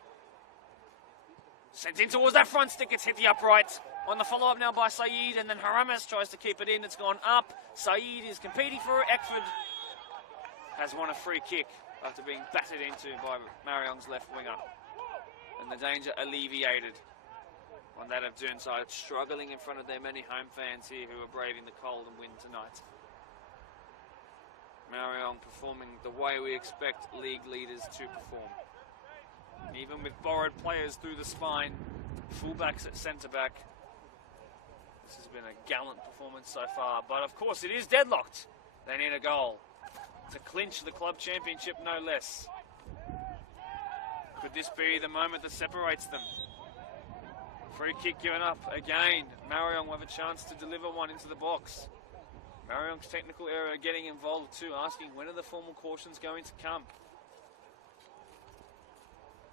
Sent in towards that front stick. It's hit the upright. On the follow-up now by Saeed, and then Haramis tries to keep it in. It's gone up. Saeed is competing for it. Eckford has won a free kick after being battered into by Marayong's left winger. And the danger alleviated on that of Doonside, struggling in front of their many home fans here who are braving the cold and wind tonight. Marayong performing the way we expect league leaders to perform. Even with borrowed players through the spine, fullbacks at centre-back. This has been a gallant performance so far, but of course it is deadlocked. They need a goal to clinch the club championship, no less. Could this be the moment that separates them? Free kick given up again. Marayong will have a chance to deliver one into the box. Marayong's technical area getting involved too, asking when are the formal cautions going to come.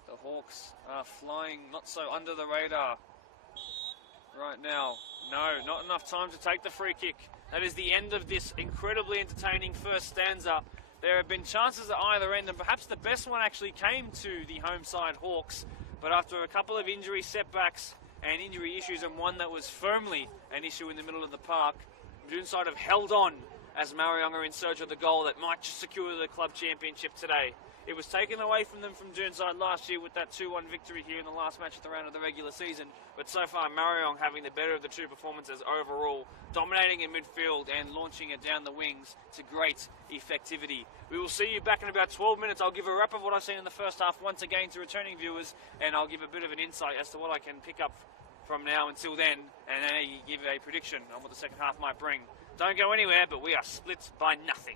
The Hawks are flying not so under the radar right now. No, not enough time to take the free kick. That is the end of this incredibly entertaining first stanza. There have been chances at either end, and perhaps the best one actually came to the home side Hawks. But after a couple of injury setbacks and injury issues, and one that was firmly an issue in the middle of the park, Doonside have held on as Marayong are in search of the goal that might just secure the club championship today. It was taken away from them from Doonside last year with that 2-1 victory here in the last match of the round of the regular season. But so far, Marayong having the better of the two performances overall, dominating in midfield and launching it down the wings to great effectivity. We will see you back in about 12 minutes. I'll give a wrap of what I've seen in the first half once again to returning viewers, and I'll give a bit of an insight as to what I can pick up from now until then, and then give a prediction on what the second half might bring. Don't go anywhere, but we are split by nothing.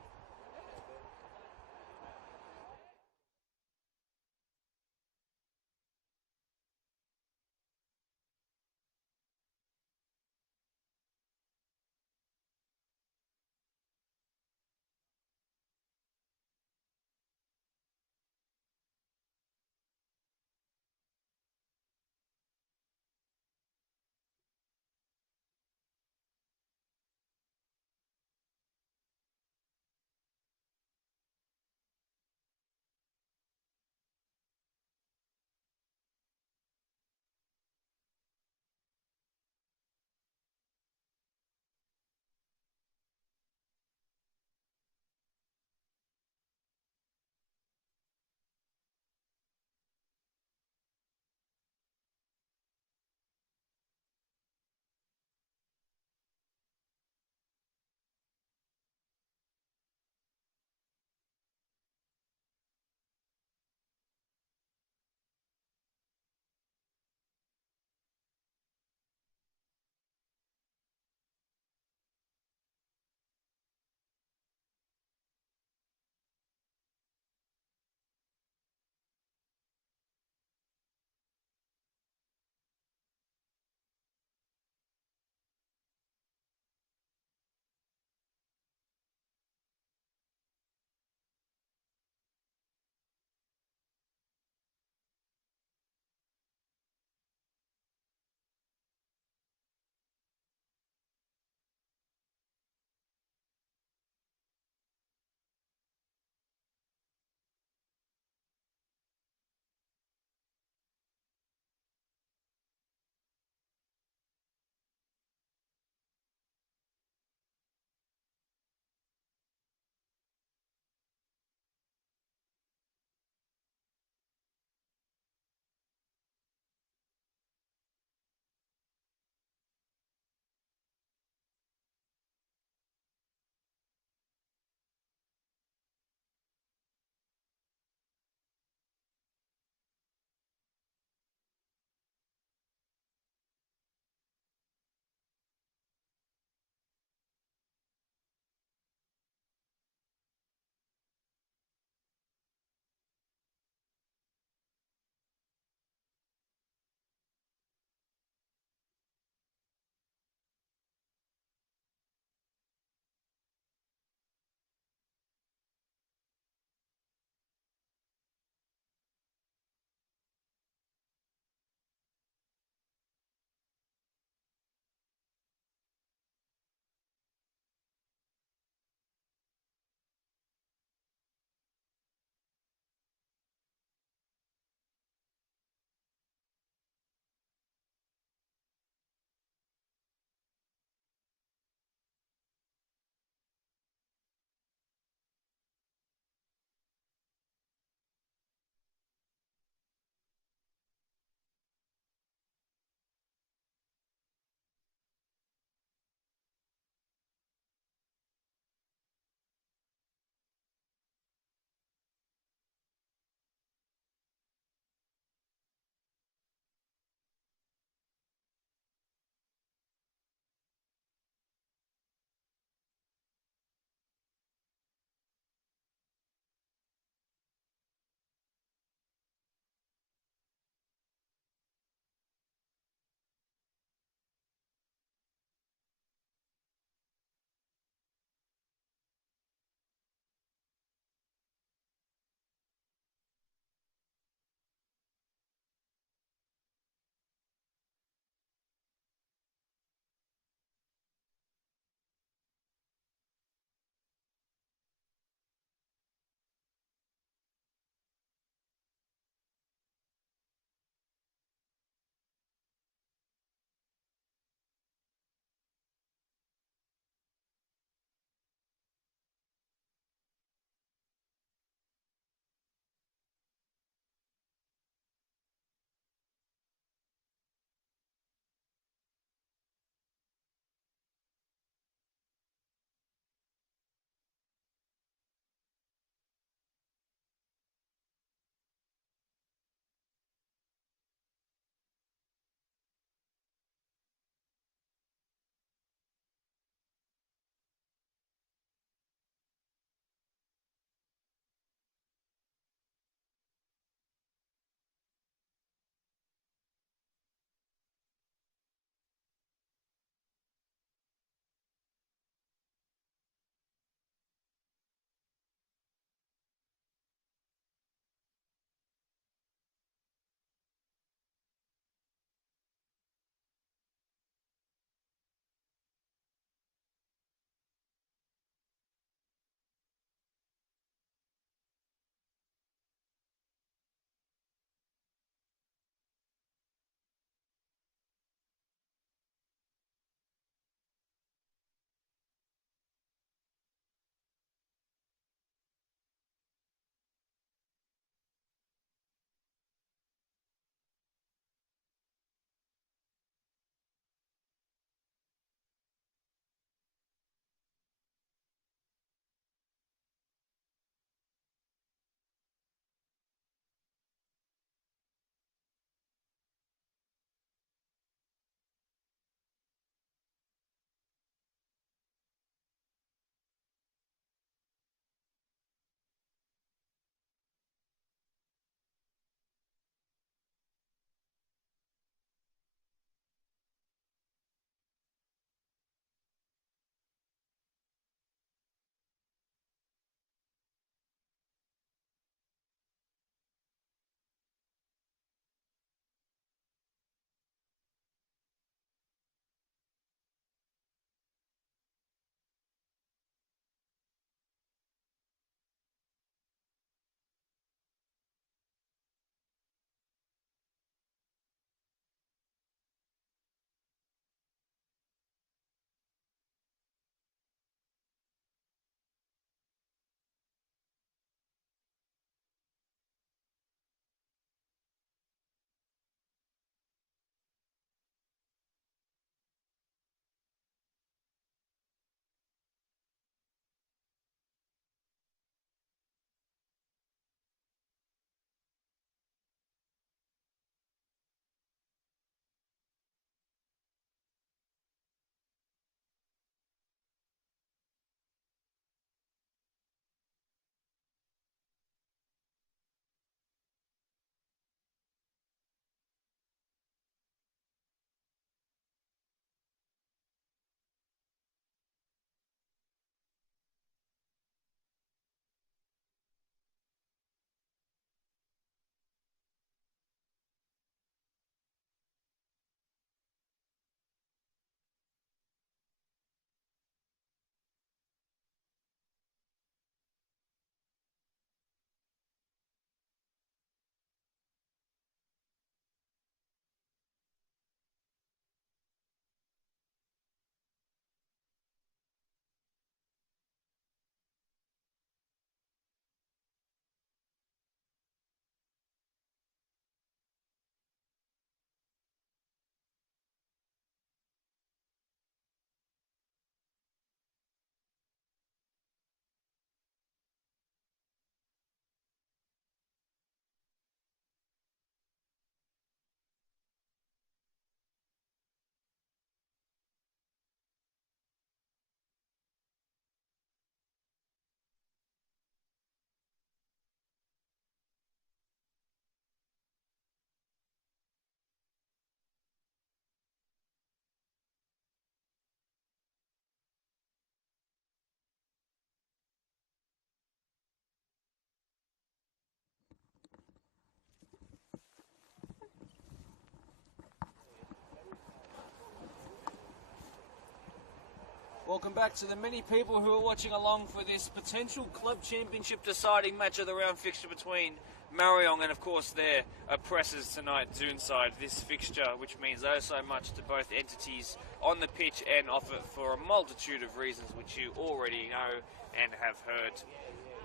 Welcome back to the many people who are watching along for this potential club championship deciding match of the round fixture between Marayong and, of course, their oppressors tonight, Doonside. This fixture, which means oh so much to both entities on the pitch and off it for a multitude of reasons which you already know and have heard.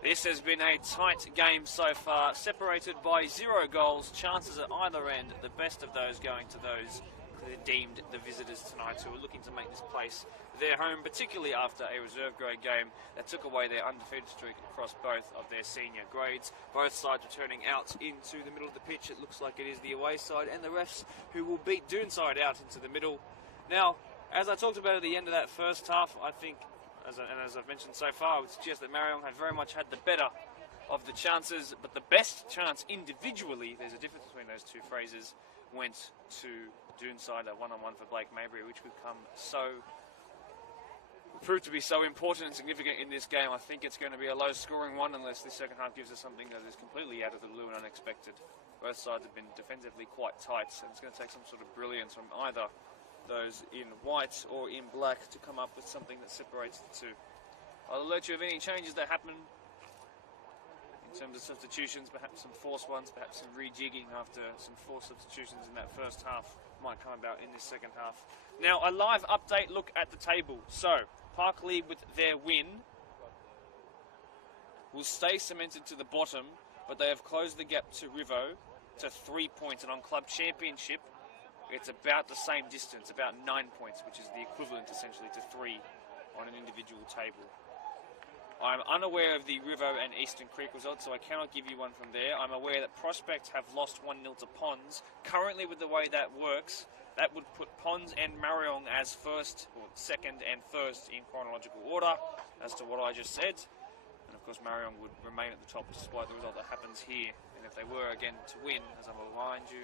This has been a tight game so far, separated by 0 goals, chances at either end, the best of those going to those deemed the visitors tonight, who are looking to make this place their home, particularly after a reserve grade game that took away their undefeated streak across both of their senior grades. Both sides returning out into the middle of the pitch. It looks like it is the away side and the refs who will beat Doonside out into the middle. Now, as I talked about at the end of that first half, I think, as I've mentioned so far, I would suggest that Marayong had very much had the better of the chances, but the best chance individually, there's a difference between those two phrases, went to Doonside, a one-on-one for Blake Mabry, which would prove to be so important and significant in this game. I think it's going to be a low-scoring one unless this second half gives us something that is completely out of the blue and unexpected. Both sides have been defensively quite tight, and it's going to take some sort of brilliance from either those in white or in black to come up with something that separates the two. I'll alert you of any changes that happen in terms of substitutions, perhaps some forced ones, perhaps some rejigging after some forced substitutions in that first half might come about in this second half. Now, a live update look at the table. So, Parkley, with their win, will stay cemented to the bottom, but they have closed the gap to Rivo to 3 points, and on club championship, it's about the same distance, about 9 points, which is the equivalent essentially to 3 on an individual table. I'm unaware of the Rivo and Eastern Creek results, so I cannot give you one from there. I'm aware that Prospect have lost 1-0 to Ponds. Currently, with the way that works, that would put Ponds and Marayong as first, or second and first in chronological order, as to what I just said. And of course, Marayong would remain at the top despite the result that happens here. And if they were again to win, as I will remind you,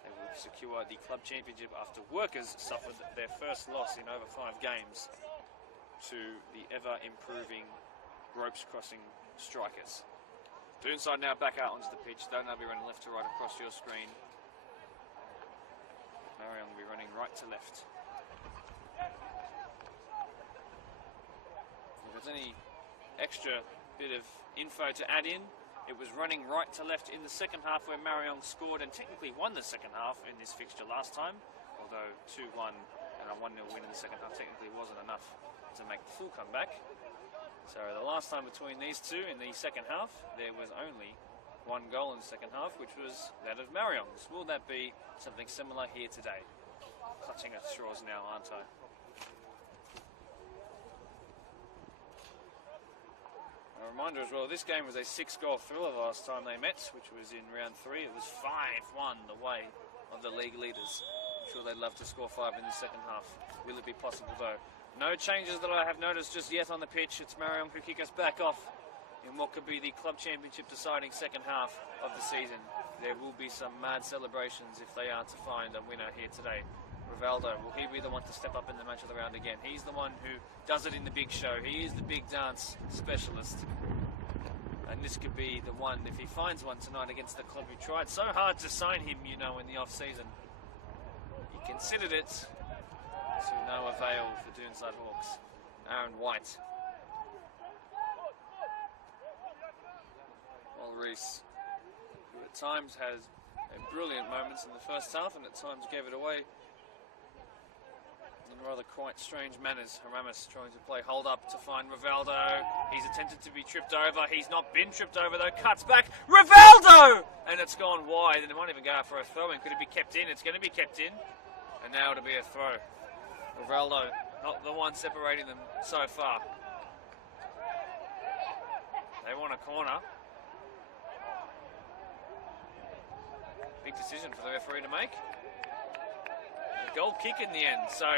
they would secure the club championship after Workers suffered their first loss in over 5 games to the ever-improving ropes crossing strikers. Doonside now back out onto the pitch. They'll now be running left to right across your screen. Marayong will be running right to left. If there's any extra bit of info to add in, it was running right to left in the second half where Marayong scored and technically won the second half in this fixture last time, although 2-1 and a 1-0 win in the second half technically wasn't enough to make the full comeback. So the last time between these two in the second half, there was only 1 goal in the second half, which was that of Marayong's. Will that be something similar here today? Clutching at straws now, aren't I? A reminder as well, this game was a 6-goal thriller last time they met, which was in round 3. It was 5-1 the way of the league leaders. I'm sure they'd love to score 5 in the second half. Will it be possible though? No changes that I have noticed just yet on the pitch. It's Marayong who kick us back off in what could be the club championship deciding second half of the season. There will be some mad celebrations if they are to find a winner here today. Rivaldo, will he be the one to step up in the match of the round again? He's the one who does it in the big show. He is the big dance specialist. And this could be the one, if he finds one tonight against the club who tried so hard to sign him, you know, in the off-season. He considered it to no avail for Doonside Hawks. Aaron White. Reese, who at times has brilliant moments in the first half and at times gave it away in rather quite strange manners. Haramis trying to play hold up to find Rivaldo. He's attempted to be tripped over. He's not been tripped over though. Cuts back. Rivaldo! And it's gone wide, and it might even go out for a throw in. Could it be kept in? It's going to be kept in. And now it'll be a throw. Rivaldo, not the one separating them so far. They want a corner. Big decision for the referee to make. A goal kick in the end. So,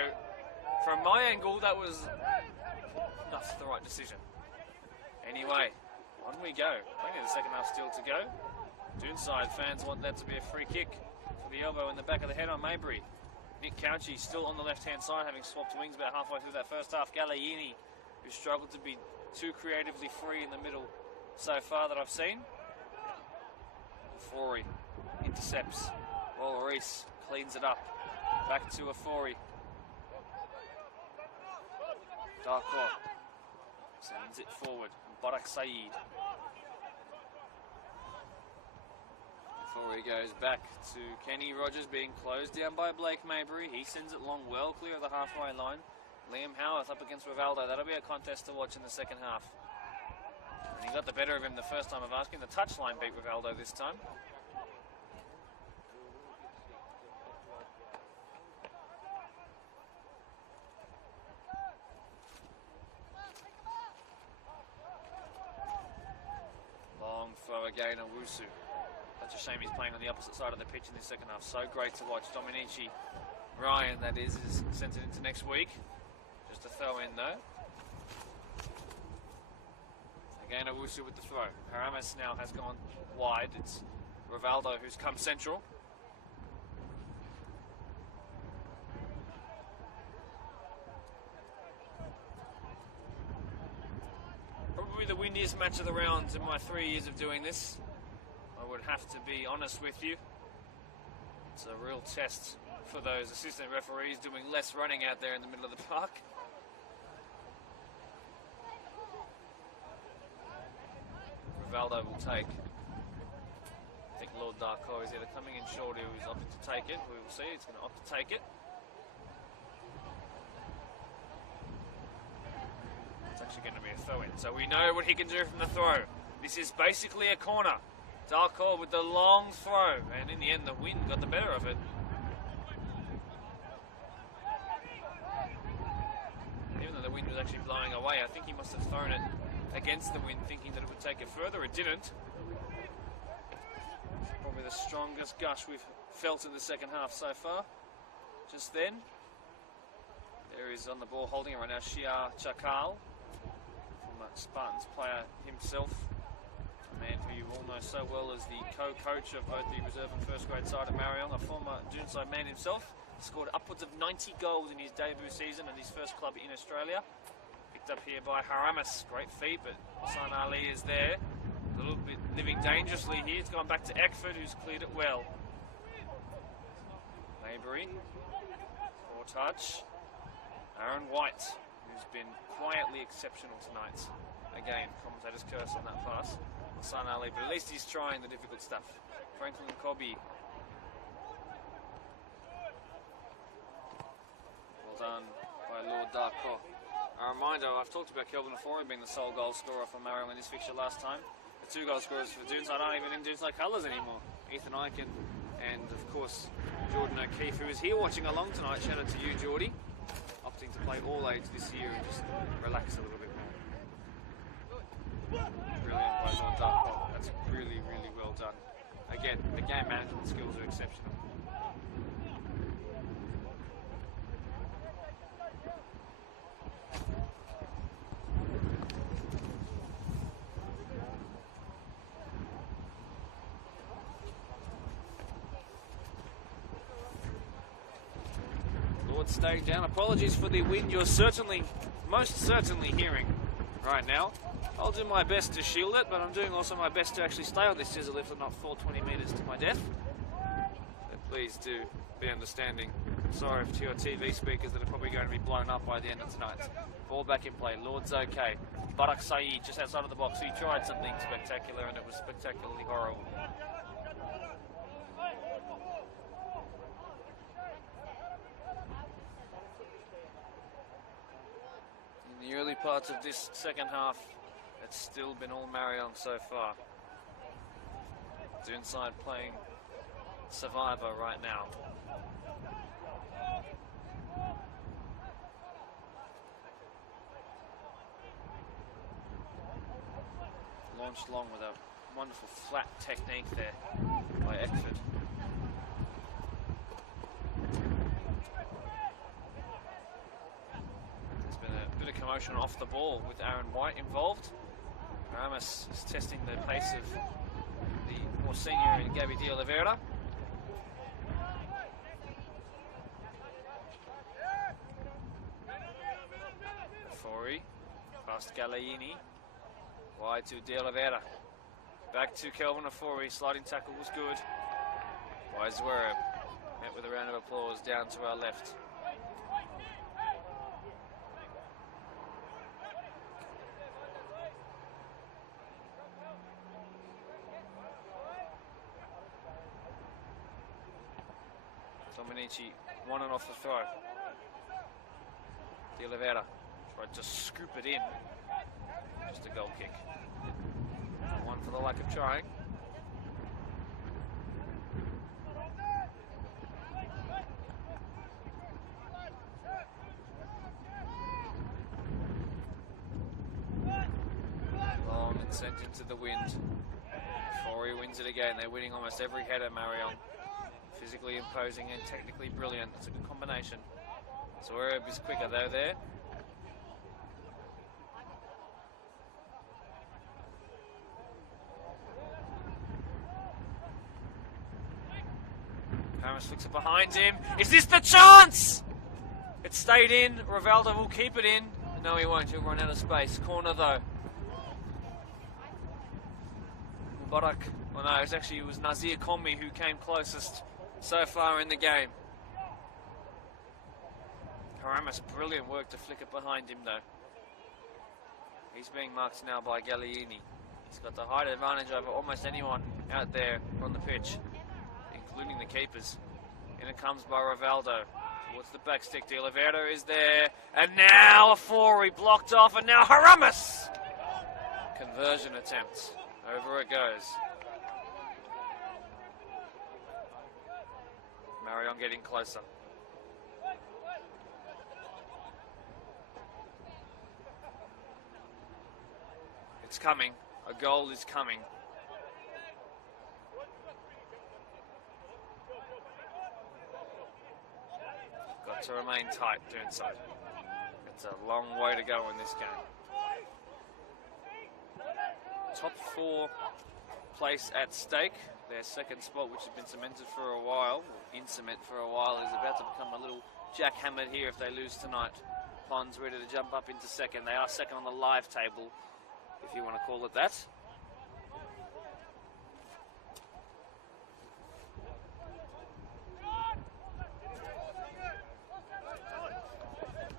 from my angle, that was not the right decision. Anyway, on we go. Plenty of the second half still to go. Doonside fans want that to be a free kick for the elbow in the back of the head on Mabry. Nick Couchy still on the left-hand side, having swapped wings about halfway through that first half. Galliini, who struggled to be too creatively free in the middle so far that I've seen. Afori intercepts. Reese cleans it up. Back to Afori. Darko sends it forward. Barak Saeed. Before he goes back to Kenny Rogers, being closed down by Blake Mabry. He sends it long, well clear of the halfway line. Liam Howarth up against Rivaldo. That'll be a contest to watch in the second half. And he got the better of him the first time of asking. The touchline beat Rivaldo this time. Long throw again, Owusu. Such a shame he's playing on the opposite side of the pitch in the second half. So great to watch. Dominici Ryan, that is sent it into next week. Just a throw in though. Again, Owusu with the throw. Haramis now has gone wide. It's Rivaldo who's come central. Probably the windiest match of the round in my 3 years of doing this. I would have to be honest with you. It's a real test for those assistant referees doing less running out there in the middle of the park. Rivaldo will take. I think Lord Darko is either coming in short or he's opted to take it. We will see. He's going to opt to take it. It's actually going to be a throw-in. So we know what he can do from the throw. This is basically a corner. Darko with the long throw, and in the end the wind got the better of it. Even though the wind was actually blowing away, I think he must have thrown it against the wind thinking that it would take it further. It didn't. Probably the strongest gush we've felt in the second half so far. Just then. There is on the ball holding it right now, Shia Chakal, former Spartans player himself. A man who you all know so well as the co-coach of both the reserve and first grade side at Marayong, a former Doonside man himself. Scored upwards of 90 goals in his debut season at his first club in Australia. Picked up here by Haramis. Great feat, but Hassan Ali is there. A little bit living dangerously here. It's gone back to Eckford, who's cleared it well. Mabry. Poor touch. Aaron White, who's been quietly exceptional tonight. Again, commentator's curse on that pass. Hassan Ali, but at least he's trying the difficult stuff. Franklin Cobby. Well done by Lord Darko. A reminder, I've talked about Kelvin Ofori being the sole goal scorer for Marayong in this fixture last time. The two goal scorers for Doonside aren't even in Doonside colours anymore. Ethan Eichen and, of course, Jordan O'Keefe, who is here watching along tonight. Shout out to you, Geordie. Opting to play all age this year and just relax a little bit more. Brilliant by Lord Darko. That's really, really well done. Again, the game management skills are exceptional. Lord stayed down. Apologies for the wind you're most certainly hearing right now. I'll do my best to shield it, but I'm doing also my best to actually stay on this scissor lift and not fall 20 metres to my death. But please do be understanding. Sorry to your TV speakers that are probably going to be blown up by the end of tonight. Ball back in play. Lord's okay. Barak Saeed just outside of the box. He tried something spectacular and it was spectacularly horrible. In the early parts of this second half, it's still been all Marayong so far. Doonside playing Survivor right now. Launched long with a wonderful flat technique there by Eckford. There's been a bit of commotion off the ball with Aaron White involved. Ramos is testing the pace of the more senior in Gabby de Oliveira. Fori, past Galaini, wide to de Oliveira. Back to Kelvin Ofori, sliding tackle was good. Waizwera met with a round of applause down to our left. Dominici won it off the throw. De Oliveira tried to scoop it in. Just a goal kick. One for the lack of trying. Long and sent into the wind. Before he wins it again, they're winning almost every header, Marayong. Physically imposing and technically brilliant. It's a good combination. Zwerb is quicker though there. Harris flicks it behind him. Is this the chance? It stayed in. Rivaldo will keep it in. No, he won't. He'll run out of space. Corner though. Borak. Well, no, it was Nazir Kombi who came closest so far in the game. Haramis, brilliant work to flick it behind him though. He's being marked now by Galliini. He's got the height advantage over almost anyone out there on the pitch, including the keepers. In it comes by Rivaldo. Towards the back stick. De Oliveira is there. And now a four-way blocked off. And now Haramis! Conversion attempt. Over it goes. Marayong getting closer. It's coming. A goal is coming. Got to remain tight, Doonside. It's a long way to go in this game. Top four place at stake. Their second spot, which has been cemented for a while, or in cement for a while, is about to become a little jackhammered here if they lose tonight. Pond's ready to jump up into second. They are second on the live table, if you want to call it that.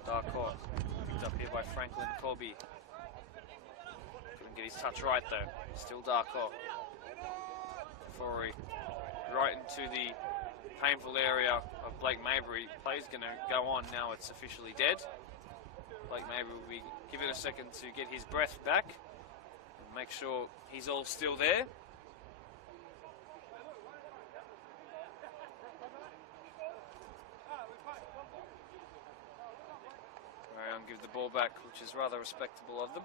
Darko, picked up here by Franklin Corby. Couldn't get his touch right though. Still Darko. Fori right into the painful area of Blake Mabry. Play's going to go on now. It's officially dead. Blake Mabry will be give it a second to get his breath back and make sure he's all still there. Marayong give the ball back, which is rather respectable of them.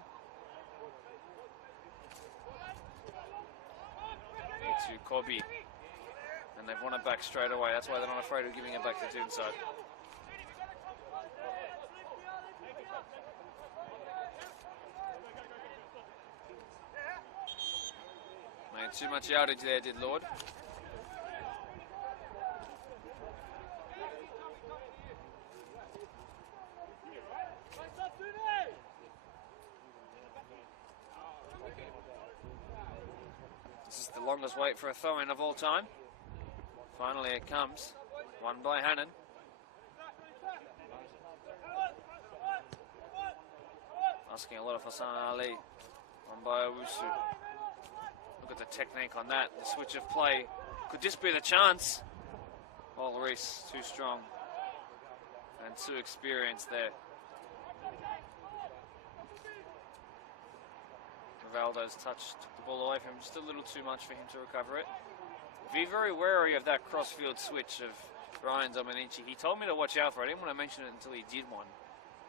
To Kobe, and they've won it back straight away. That's why they're not afraid of giving it back to Doonside. Made too much yardage there, did Lord. Longest wait for a throw-in of all time. Finally it comes. Won by Hannon. Asking a lot of Hassan Ali. Won by Owusu. Look at the technique on that. The switch of play. Could this be the chance? Oh, Reese, too strong. And too experienced there. Rivaldo's touch took the ball away from him, just a little too much for him to recover it. Be very wary of that cross-field switch of Ryan Dominici. He told me to watch out for it. I didn't want to mention it until he did one.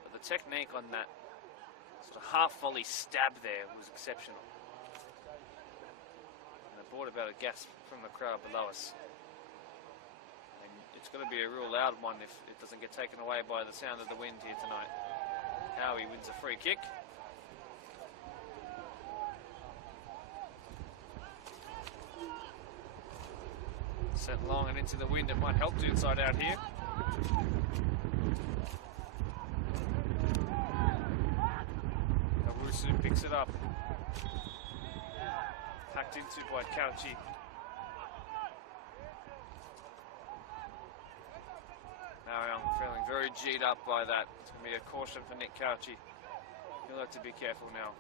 But the technique on that sort of half-volley stab there was exceptional. And it brought about a gasp from the crowd below us. And it's going to be a real loud one if it doesn't get taken away by the sound of the wind here tonight. Howie wins a free kick. Sent long and into the wind. It might help Doonside out here. Owusu picks it up. Hacked into by Cauchi. Marayong feeling very G'd up by that. It's going to be a caution for Nick Cauchi. He'll have to be careful now.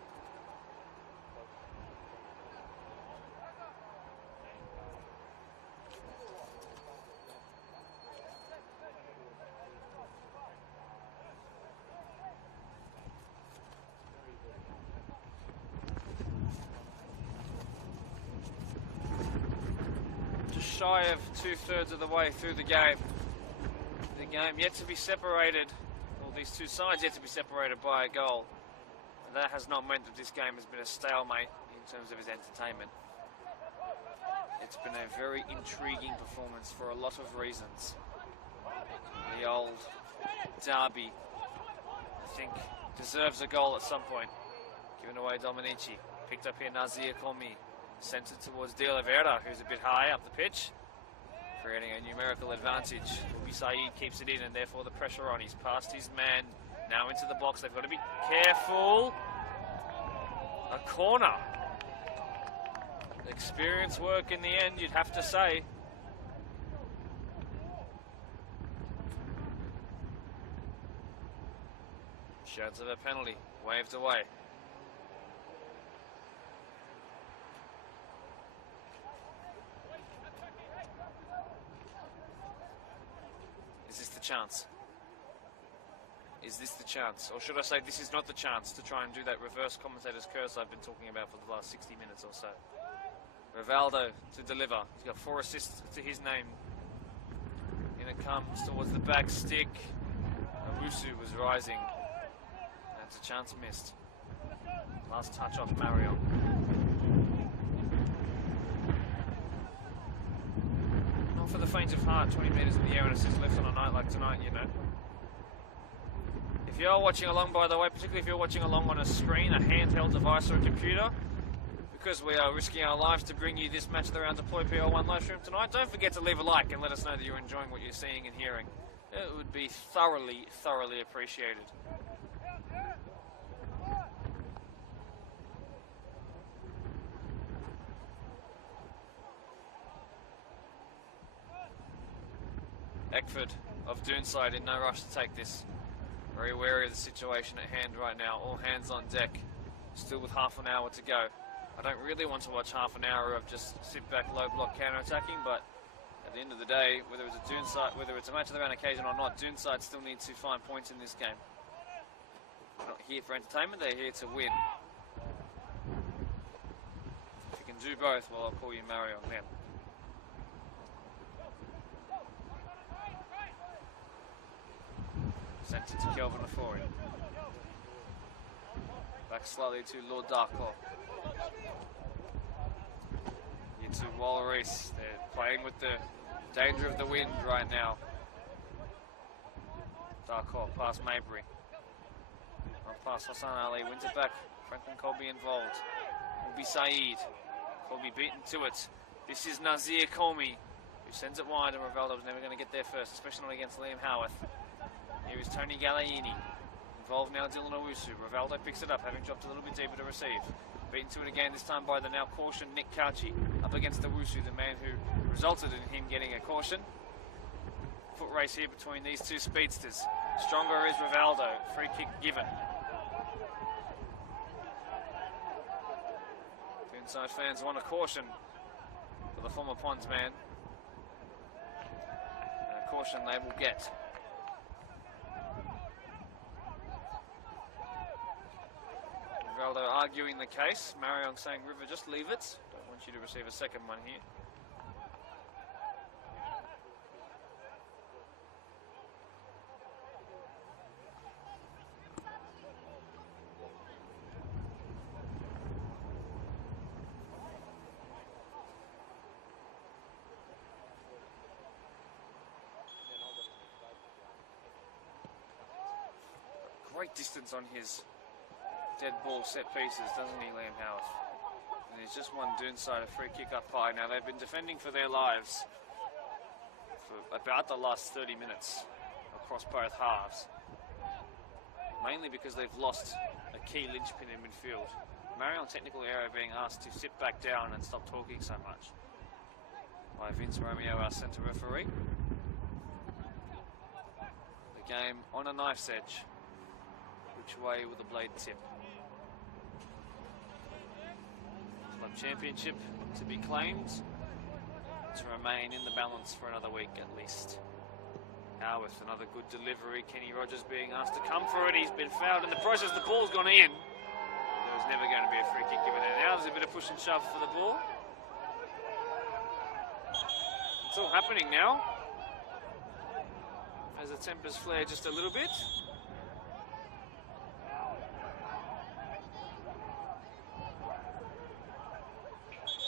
shy of 2/3 of the way through the game. The game yet to be separated, well, these two sides yet to be separated by a goal. That has not meant that this game has been a stalemate in terms of its entertainment. It's been a very intriguing performance for a lot of reasons. The old derby, I think, deserves a goal at some point. Given away Dominici. Picked up here Nazir Komi. Sent it towards De Oliveira, who's a bit high up the pitch. Creating a numerical advantage. Ubi Saeed keeps it in and therefore the pressure on. He's past his man. Now into the box. They've got to be careful. A corner. Experience work in the end, you'd have to say. Shouts of a penalty. Waved away. Is this the chance? Is this the chance? Or should I say this is not the chance to try and do that reverse commentator's curse I've been talking about for the last 60 minutes or so. Rivaldo to deliver. He's got 4 assists to his name. In it comes towards the back stick. Owusu was rising. That's a chance missed. Last touch off Marayong. Not for the faint of heart, 20 metres in the air and assist left on a night like tonight, you know. If you are watching along, by the way, particularly if you're watching along on a screen, a handheld device or a computer, because we are risking our lives to bring you this Match of the Round Deploy PL1 live stream tonight, don't forget to leave a like and let us know that you're enjoying what you're seeing and hearing. It would be thoroughly, thoroughly appreciated. Eckford of Doonside in no rush to take this. Very wary of the situation at hand right now. All hands on deck. Still with half an hour to go. I don't really want to watch half an hour of just sit back, low block counter-attacking, but at the end of the day, whether it's a Doonside, whether it's a match of the round occasion or not, Doonside still needs to find points in this game. They're not here for entertainment, they're here to win. If you can do both, well, I'll call you Marayong then. Sent it to Kelvin Ofori. Back slightly to Lord Darko. Here to Wallace. They're playing with the danger of the wind right now. Darko past Mabry. Not past Hassan Ali. Wins it back. Franklin Colby involved. Ubi Saeed. Colby beaten to it. This is Nazir Komi, who sends it wide, and Rivaldo was never going to get there first, especially not against Liam Howarth. Here is Tony Galliini. Involved now Dylan Owusu. Rivaldo picks it up, having dropped a little bit deeper to receive. Beaten to it again, this time by the now cautioned Nick Cauchi. Up against Owusu, the man who resulted in him getting a caution. Foot race here between these two speedsters. Stronger is Rivaldo. Free kick given. Inside fans want a caution for the former Ponds man. And a caution they will get. Rivaldo arguing the case. Marayong saying, River, just leave it. Don't want you to receive a second one here. Great distance on his dead ball set pieces, doesn't he, Liam Howarth? And he's just won Doonside a free kick up high. Now, they've been defending for their lives for about the last 30 minutes across both halves. Mainly because they've lost a key linchpin in midfield. Marayong technical error being asked to sit back down and stop talking so much by Vince Romeo, our centre referee. The game on a knife's edge. Which way will the blade tip? Club Championship to be claimed, to remain in the balance for another week at least. Howarth, another good delivery. Kenny Rogers being asked to come for it. He's been fouled in the process. The ball's gone in. There was never going to be a free kick given there. Now there's a bit of push and shove for the ball. It's all happening now. As the tempers flare just a little bit.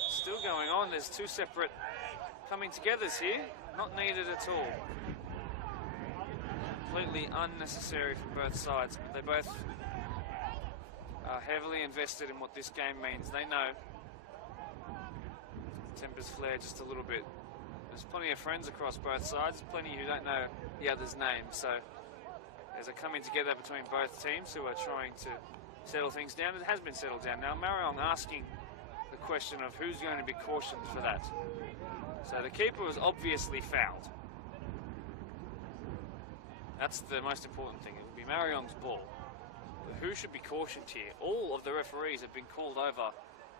Still going on. There's two separate coming togethers here. Not needed at all. Completely unnecessary from both sides. But they both are heavily invested in what this game means. They know. Tempers flare just a little bit. There's plenty of friends across both sides, plenty who don't know the other's name, so there's a coming together between both teams who are trying to settle things down. It has been settled down now. Marayong asking the question of who's going to be cautioned for that. So the keeper was obviously fouled. That's the most important thing. It will be Marayong's ball. But who should be cautioned here? All of the referees have been called over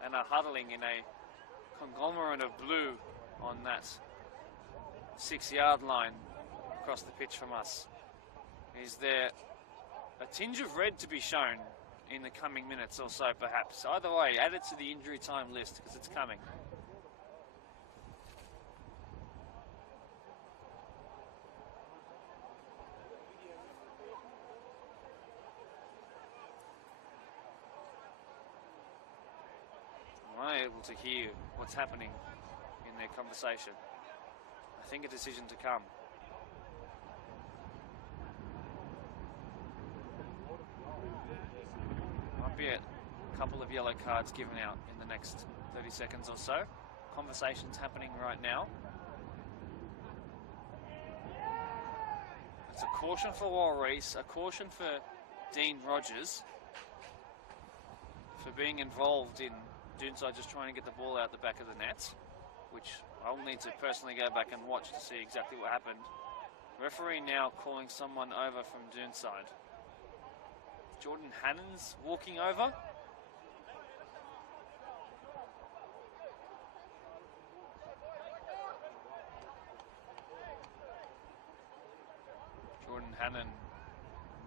and are huddling in a conglomerate of blue on that 6-yard line across the pitch from us. Is there a tinge of red to be shown in the coming minutes or so, perhaps? Either way, add it to the injury time list because it's coming. I'm unable to hear what's happening in their conversation. I think a decision to come. Might be a couple of yellow cards given out in the next 30 seconds or so. Conversations happening right now. It's a caution for Walreese, a caution for Dean Rogers for being involved in Doonside just trying to get the ball out the back of the net, which I'll need to personally go back and watch to see exactly what happened. Referee now calling someone over from Doonside. Jordan Hannon's walking over. Jordan Hannon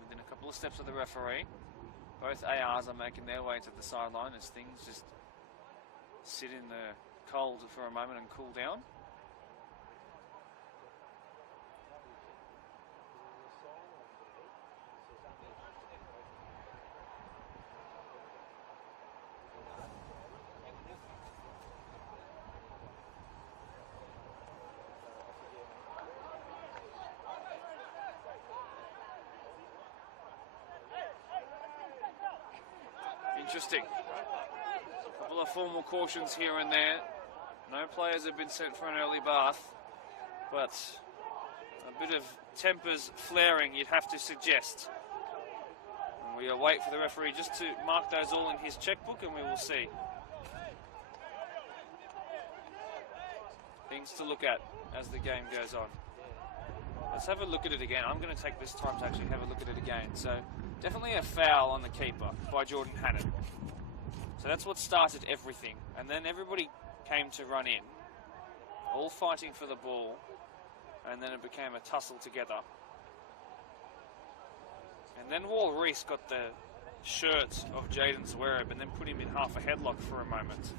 within a couple of steps of the referee. Both ARs are making their way to the sideline as things just sit in the cold for a moment and cool down. Interesting. A couple of formal cautions here and there. No players have been sent for an early bath, but a bit of tempers flaring, you'd have to suggest. And we await for the referee just to mark those all in his checkbook, and we will see. Things to look at as the game goes on. Let's have a look at it again. I'm going to take this time to actually have a look at it again. So definitely a foul on the keeper by Jordan Hannon. So that's what started everything. And then everybody came to run in, all fighting for the ball, and then it became a tussle together. And then Walreese got the shirt of Jaden Zwerb and then put him in half a headlock for a moment,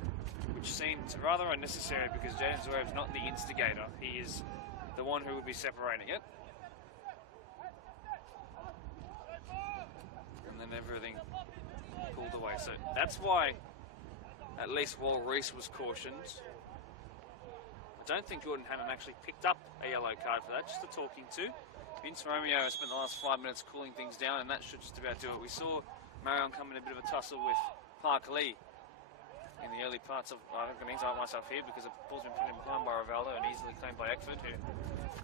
which seemed rather unnecessary because Jaden Zwerb's not the instigator. He is the one who would be separating it. And then everything pulled away. So that's why at least Walreese was cautioned. I don't think Jordan Hannon actually picked up a yellow card for that, just a talking to. Vince Romeo has spent the last 5 minutes cooling things down, and that should just about do it. We saw Marayong come in a bit of a tussle with Park Lee in the early parts of... I'm going to insult myself here because the ball's been put in behind by Rivaldo and easily claimed by Eckford, who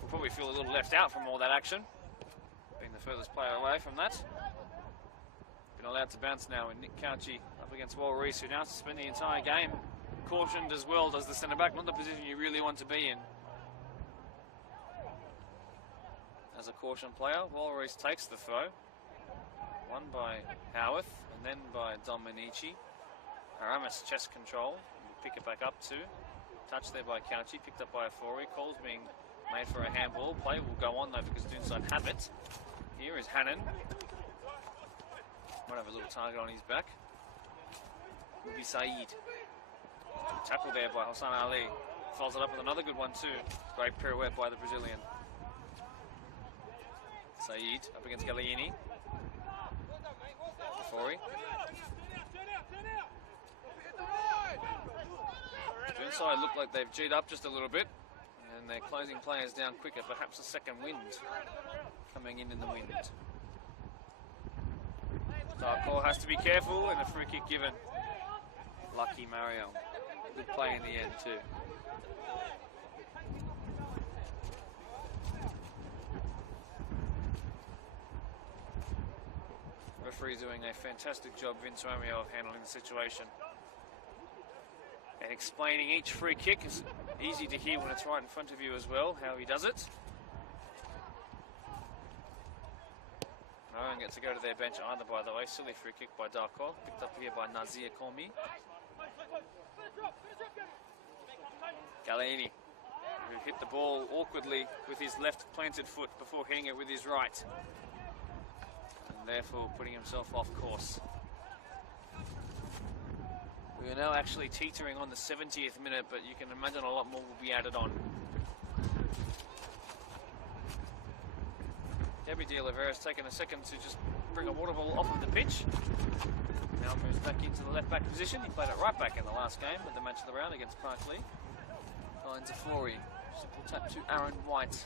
will probably feel a little left out from all that action, being the furthest player away from that. Been allowed to bounce now, and Nick Couchy up against Walreese, who now has to spend the entire game cautioned as well as the centre-back, not the position you really want to be in. As a caution player, Walreese takes the throw. Won by Howarth, and then by Dominici. Aramis chest control, pick it back up too. Touch there by Couchy, picked up by Afori. Calls being made for a handball. Play will go on though because Doonside have it. Here is Hannon. Might have a little target on his back. Will be Saeed. Tackle there by Hassan Ali. follows it up with another good one too. Great pirouette by the Brazilian. Said up against Galeini. Fori. Doonside look like they've G'd up just a little bit, and they're closing players down quicker. Perhaps a second wind coming in the wind. Darko has to be careful, and a free kick given. Lucky Marayong. Good play in the end too. Referee doing a fantastic job, Vince Romeo, of handling the situation. And explaining each free kick is easy to hear when it's right in front of you as well, how he does it. No one gets to go to their bench either, by the way. Silly free kick by Darko, picked up here by Nazir Komi. Galeini, who hit the ball awkwardly with his left planted foot before hitting it with his right. And therefore putting himself off course. We are now actually teetering on the 70th minute, but you can imagine a lot more will be added on. Debbie De Oliveira's taken a second to just bring a water ball off of the pitch. Now moves back into the left back position. He played it right back in the last game at the match of the round against Parkley. Finds a Fori. Simple tap to Aaron White.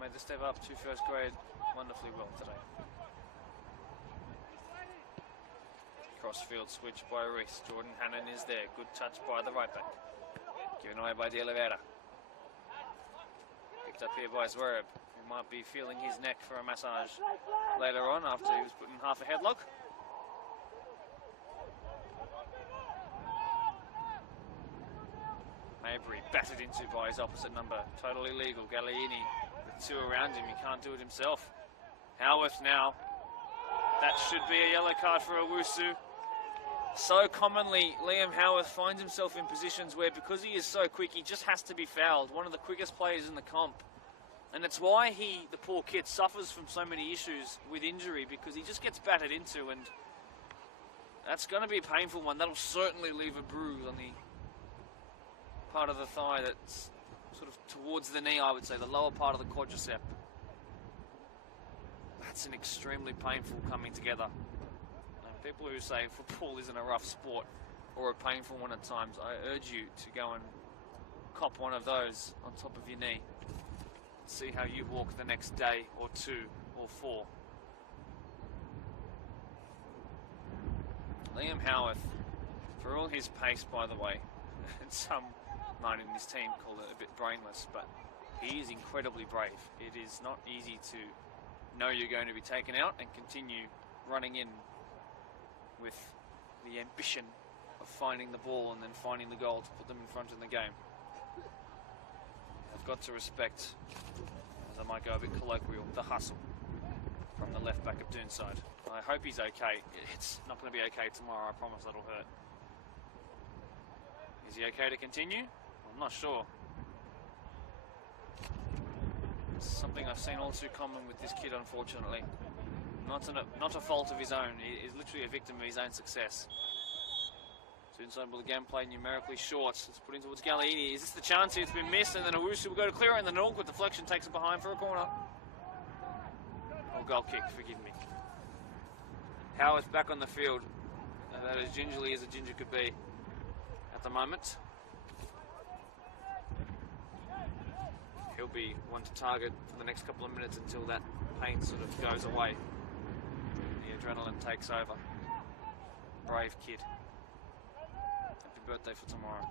Made the step up to first grade wonderfully well today. Crossfield switch by Reese. Jordan Hannon is there. Good touch by the right back. Given away by De Oliveira. Picked up here by Zwerb, who might be feeling his neck for a massage later on after he was put in half a headlock. Mabry battered into by his opposite number. Totally legal. Galeini with two around him. He can't do it himself. Howarth now. That should be a yellow card for Owusu. So commonly, Liam Howarth finds himself in positions where, because he is so quick, he just has to be fouled. One of the quickest players in the comp. And it's why he, the poor kid, suffers from so many issues with injury, because he just gets battered into, and that's going to be a painful one. That'll certainly leave a bruise on the part of the thigh that's sort of towards the knee, I would say, the lower part of the quadricep. That's an extremely painful coming together. People who say football isn't a rough sport or a painful one at times, I urge you to go and cop one of those on top of your knee. See how you walk the next day or two or four. Liam Howarth, for all his pace, by the way, and some might in his team call it a bit brainless, but he is incredibly brave. It is not easy to know you're going to be taken out and continue running in with the ambition of finding the ball and then finding the goal to put them in front in the game. I've got to respect, as I might go a bit colloquial, the hustle from the left back of Doonside. I hope he's okay. It's not going to be okay tomorrow, I promise that'll hurt. Is he okay to continue? I'm not sure. It's something I've seen all too common with this kid, unfortunately. Not a fault of his own. He is literally a victim of his own success. Doonside will again play numerically short. It's put in towards Galeini. Is this the chance? It's been missed, and then Owusu will go to clear it, and then an awkward deflection takes it behind for a corner. Or goal kick, forgive me. Howard's back on the field. That as gingerly as a ginger could be at the moment. He'll be one to target for the next couple of minutes until that pain sort of goes away. The adrenaline takes over. Brave kid. Happy birthday for tomorrow.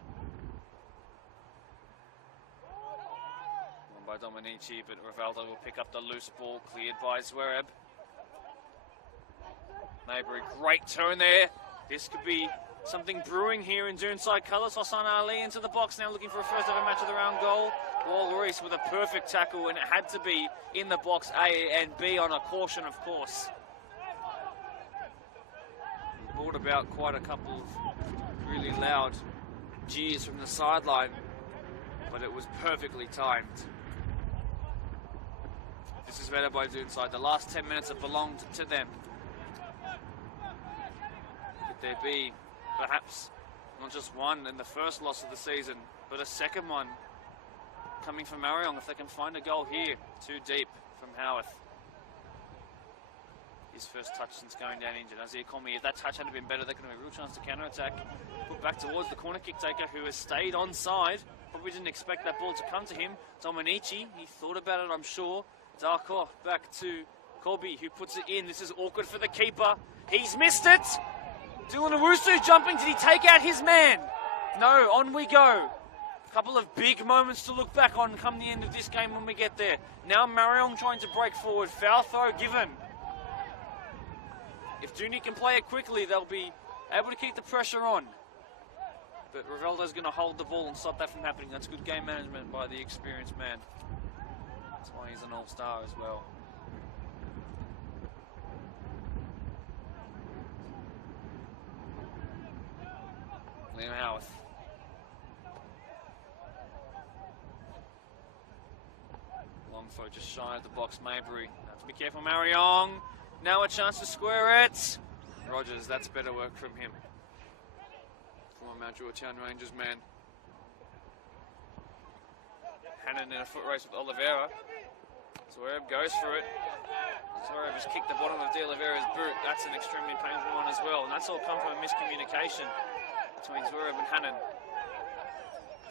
One by Dominici, but Rivaldo will pick up the loose ball, cleared by Zwerb. Mabry, great turn there. This could be something brewing here in Doonside colours. Hassan Ali into the box now, looking for a first ever match of the round goal. Wall Reese with a perfect tackle, and it had to be in the box A and B on a caution, of course. Brought about quite a couple of really loud jeers from the sideline, but it was perfectly timed. This is better by Doonside. The last 10 minutes have belonged to them. Could there be perhaps not just one in the first loss of the season, But a second one coming from Marayong if they can find a goal here. Too deep from Howarth. His first touch since going down injured. As he called me, if that touch had been better, there could have been a real chance to counter-attack. Put back towards the corner kick taker who has stayed onside. Probably didn't expect that ball to come to him. Dominici, he thought about it, I'm sure. Darko back to Colby, who puts it in. This is awkward for the keeper. He's missed it. Dylan Owusu jumping. Did he take out his man? No, on we go. A couple of big moments to look back on come the end of this game when we get there. Now Marayong trying to break forward. Foul throw given. If Dooney can play it quickly, they'll be able to keep the pressure on. But Rivaldo's going to hold the ball and stop that from happening. That's good game management by the experienced man. That's why he's an all-star as well. Liam Howarth. Long throw just shy of the box, Maybury. Have to be careful, Marayong. Now a chance to square it. Rogers, that's better work from him. Former Mount Georgetown Rangers man. Hannon in a foot race with Oliveira. Zwerb goes for it. Zwerb has kicked the bottom of De Oliveira's boot. That's an extremely painful one as well. And that's all come from a miscommunication between Zwerb and Hannon.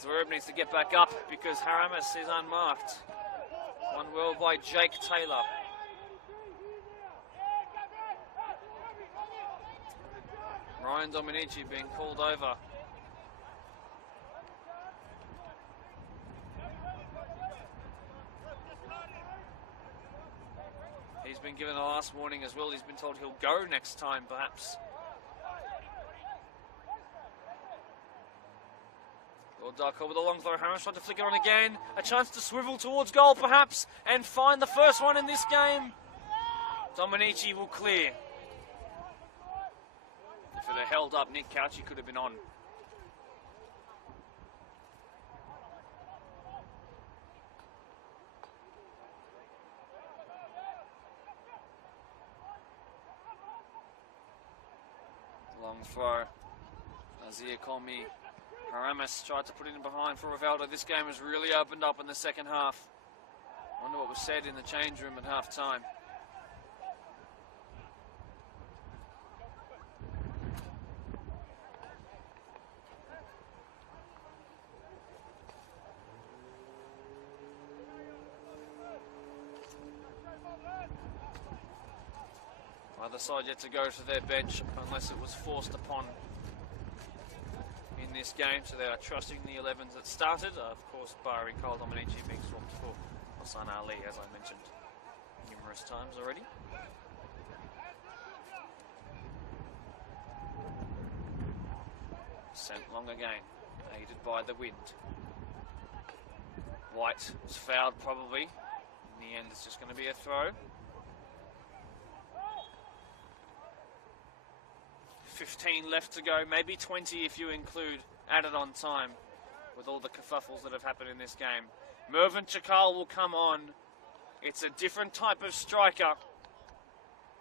Zwerb needs to get back up because Haramis is unmarked. One well by Jake Taylor. Ryan Dominici being called over. He's been given a last warning as well. He's been told he'll go next time, perhaps. Lord Darko with a long throw. Harris trying to flick it on again. A chance to swivel towards goal, perhaps, and find the first one in this game. Dominici will clear. If it had held up, Nick Couchy could have been on. Long throw. Azir Colmy. Haramis tried to put it in behind for Rivaldo. This game has really opened up in the second half. Wonder what was said in the change room at half time. Either side yet to go to their bench unless it was forced upon in this game, so they are trusting the 11s that started. Of course, barring Kyle Dominici being swapped for Hassan Ali, as I mentioned numerous times already. Sent long again, aided by the wind. White was fouled probably. In the end, it's just going to be a throw. 15 left to go, maybe 20 if you include added on time with all the kerfuffles that have happened in this game. Mervyn Chakal will come on. It's a different type of striker.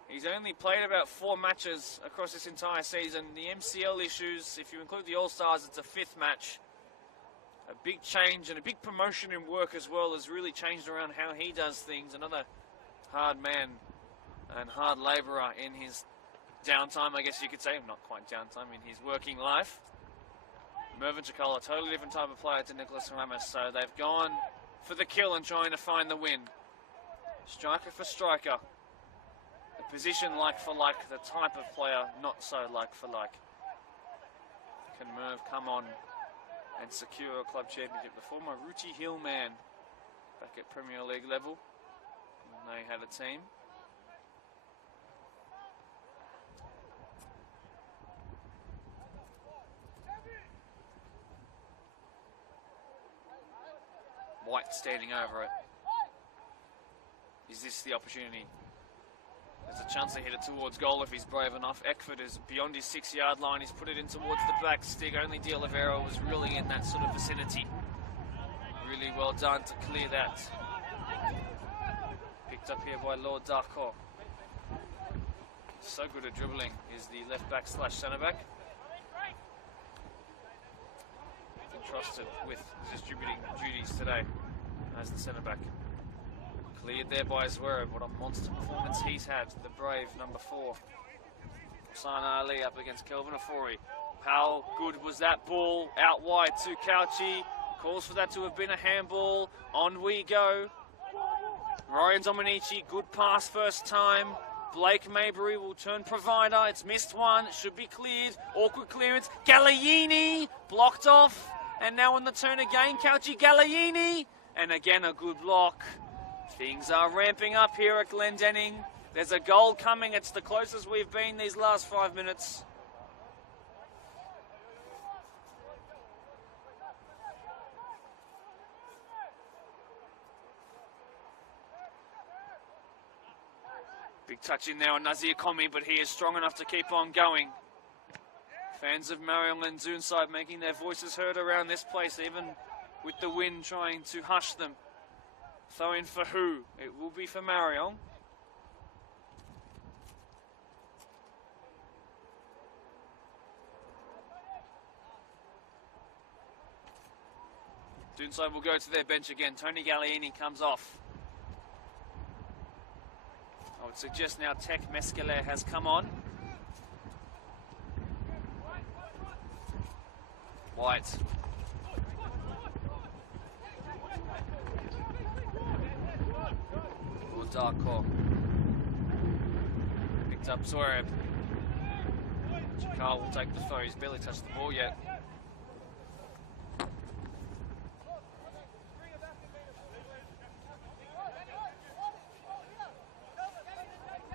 He's only played about 4 matches across this entire season. The MCL issues, if you include the All-Stars, it's a 5th match. A big change and a big promotion in work as well has really changed around how he does things. Another hard man and hard labourer in his downtime, I guess you could say. Not quite downtime, in his working life. Mervyn Chakal, a totally different type of player to Nicholas Ramos, so they've gone for the kill and trying to find the win. Striker for striker. The position like for like, the type of player not so like for like. Can Merv come on and secure a club championship? The former Ruchi Hill man back at Premier League level. And they had a team. White standing over it. Is this the opportunity? There's a chance to hit it towards goal if he's brave enough. Eckford is beyond his 6-yard line. He's put it in towards the back stick. Only De Oliveira was really in that sort of vicinity. Really well done to clear that. Picked up here by Lord Darko. So good at dribbling is the left back / centre back. trusted with distributing duties today as the centre back. Cleared there by Zverev. What a monster performance he's had. The brave number 4. Sana Ali up against Kelvin Ofori. How good was that ball? Out wide to Cauchy. Calls for that to have been a handball. On we go. Ryan Dominici, good pass first time. Blake Mabry will turn provider. It's missed one. It should be cleared. Awkward clearance. Galliini blocked off. And now on the turn again. Cauchy Galliini. And again a good block. Things are ramping up here at Glendenning. There's a goal coming. It's the closest we've been these last 5 minutes. Big touch in there on Nazir Komi, but he is strong enough to keep on going. Fans of Marayong and Doonside making their voices heard around this place, even with the wind trying to hush them. Throw in for who? It will be for Marayong. Doonside will go to their bench again. Tony Galliini comes off. I would suggest now Tech Mescale has come on. White. Or Darko. Picked up Zverev. Chakal will take the throw. He's barely touched the ball yet.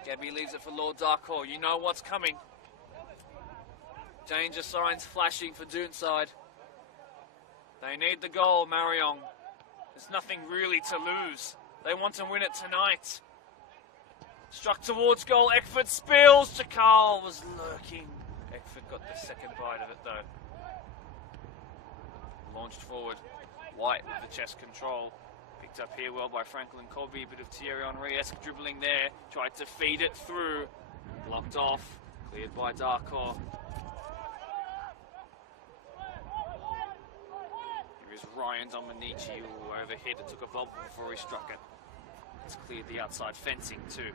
Gabby leaves it for Lord Darko. You know what's coming. Danger signs flashing for Doonside. They need the goal, Marayong. There's nothing really to lose. They want to win it tonight. Struck towards goal. Eckford spills. Chakal was lurking. Eckford got the second bite of it though. Launched forward. White with the chest control. Picked up here well by Franklin Colby. A bit of Thierry Henry-esque dribbling there. Tried to feed it through. Blocked off. Cleared by Darko. Here is Ryan Dominici who overhit it. Took a bobble before he struck it. It's cleared the outside fencing too.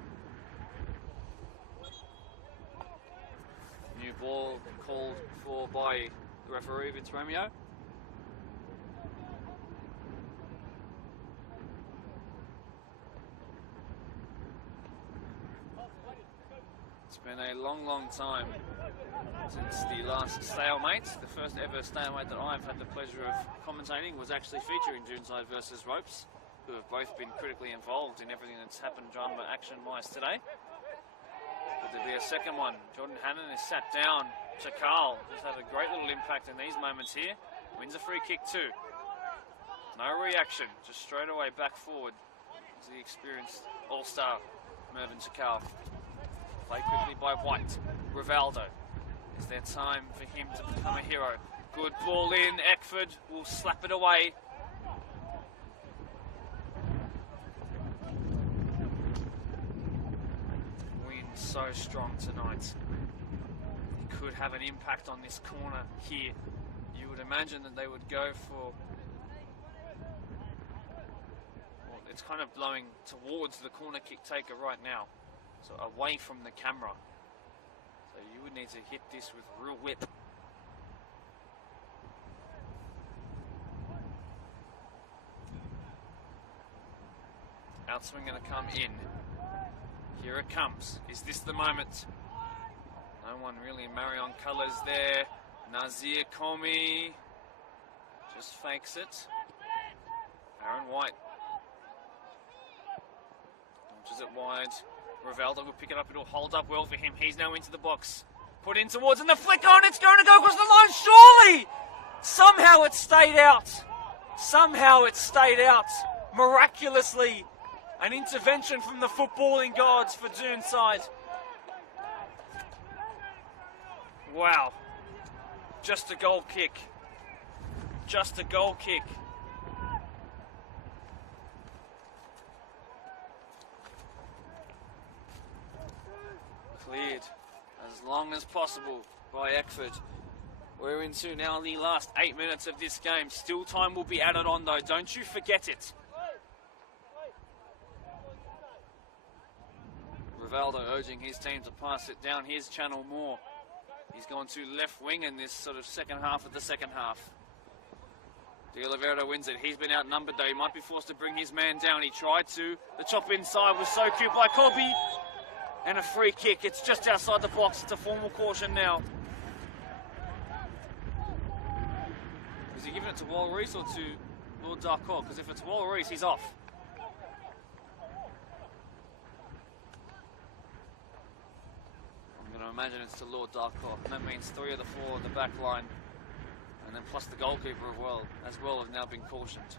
New ball called for by the referee, Vince Romeo. It's been a long, long time since the last stalemate. The first ever stalemate that I've had the pleasure of commentating was actually featuring Doonside versus Ropes, who have both been critically involved in everything that's happened drama action-wise today. But there'll be a second one. Jordan Hannon is sat down. Chakal has had a great little impact in these moments here. Wins a free kick too. No reaction, just straight away back forward to the experienced all-star Mervyn Chakal. Played quickly by White. Rivaldo. Is there time for him to become a hero? Good ball in. Eckford will slap it away. Wind so strong tonight. It could have an impact on this corner here. You would imagine that they would go for... Well, it's kind of blowing towards the corner kick taker right now. So away from the camera. So you would need to hit this with real whip. Outswing going to come in. Here it comes. Is this the moment? No one really in Marayong colours there. Nazir Komi just fakes it. Aaron White launches it wide. Rivaldo will pick it up. It'll hold up well for him. He's now into the box. Put in towards, and the flick on. It's going to go across the line. Surely! Somehow it stayed out. Somehow it stayed out. Miraculously. An intervention from the footballing gods for Doonside. Wow. Just a goal kick. Just a goal kick. Cleared as long as possible by Eckford. We're into now the last 8 minutes of this game. Still time will be added on though, don't you forget it. Rivaldo urging his team to pass it down his channel more. He's gone to left wing in this sort of second half of the second half. De Oliveira wins it. He's been outnumbered though. He might be forced to bring his man down. He tried to. The chop inside was so cute by Kobe. And a free kick. It's just outside the box. It's a formal caution now. Is he giving it to Walrus or to Lord Darkor? Because if it's Walrus, he's off. I'm going to imagine it's to Lord Darkor. And that means 3 of the 4 of the back line. And then plus the goalkeeper as well have now been cautioned.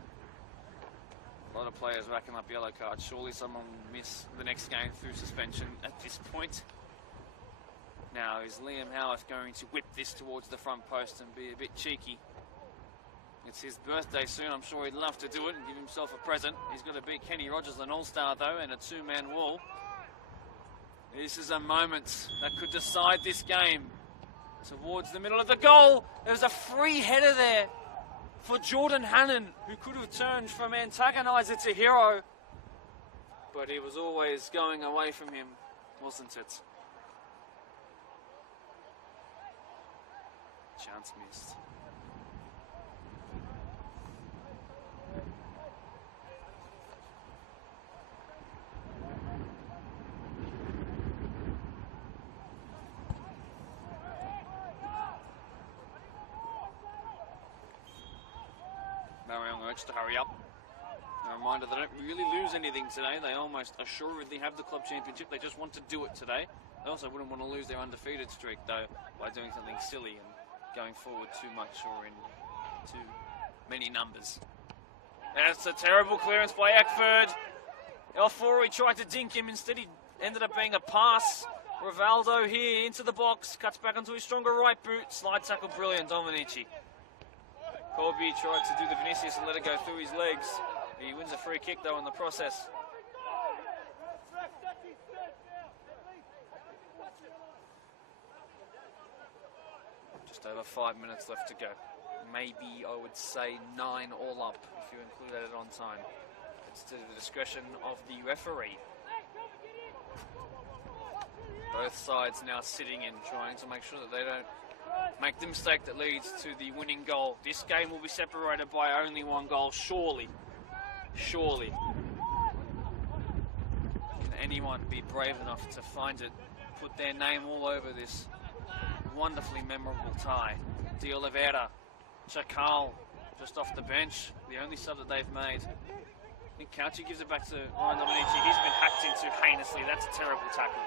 A lot of players racking up yellow cards. Surely someone will miss the next game through suspension at this point. Now, is Liam Howarth going to whip this towards the front post and be a bit cheeky? It's his birthday soon. I'm sure he'd love to do it and give himself a present. He's got to beat Kenny Rogers, an all-star though, and a 2-man wall. This is a moment that could decide this game. Towards the middle of the goal, there's a free header there for Jordan Hannon, who could have turned from antagoniser to hero. But he was always going away from him, wasn't it? Chance missed. Marayong urged to hurry up. A reminder they don't really lose anything today. They almost assuredly have the club championship. They just want to do it today. They also wouldn't want to lose their undefeated streak though by doing something silly and going forward too much or in too many numbers. That's a terrible clearance by Eckford. Elfori tried to dink him. Instead he ended up being a pass. Rivaldo here into the box. Cuts back onto his stronger right boot. Slide tackle brilliant, Dominici. Corby tried to do the Vinicius and let it go through his legs. He wins a free kick though in the process. Just over 5 minutes left to go. Maybe I would say 9 all up if you include it on time. It's to the discretion of the referee. Both sides now sitting in, trying to make sure that they don't make the mistake that leads to the winning goal. This game will be separated by only 1 goal, surely. Surely. Can anyone be brave enough to find it, put their name all over this wonderfully memorable tie? De Oliveira, Chakal, just off the bench, the only sub that they've made. I think Cauchy gives it back to Ryan Dominici. He's been hacked into heinously. That's a terrible tackle.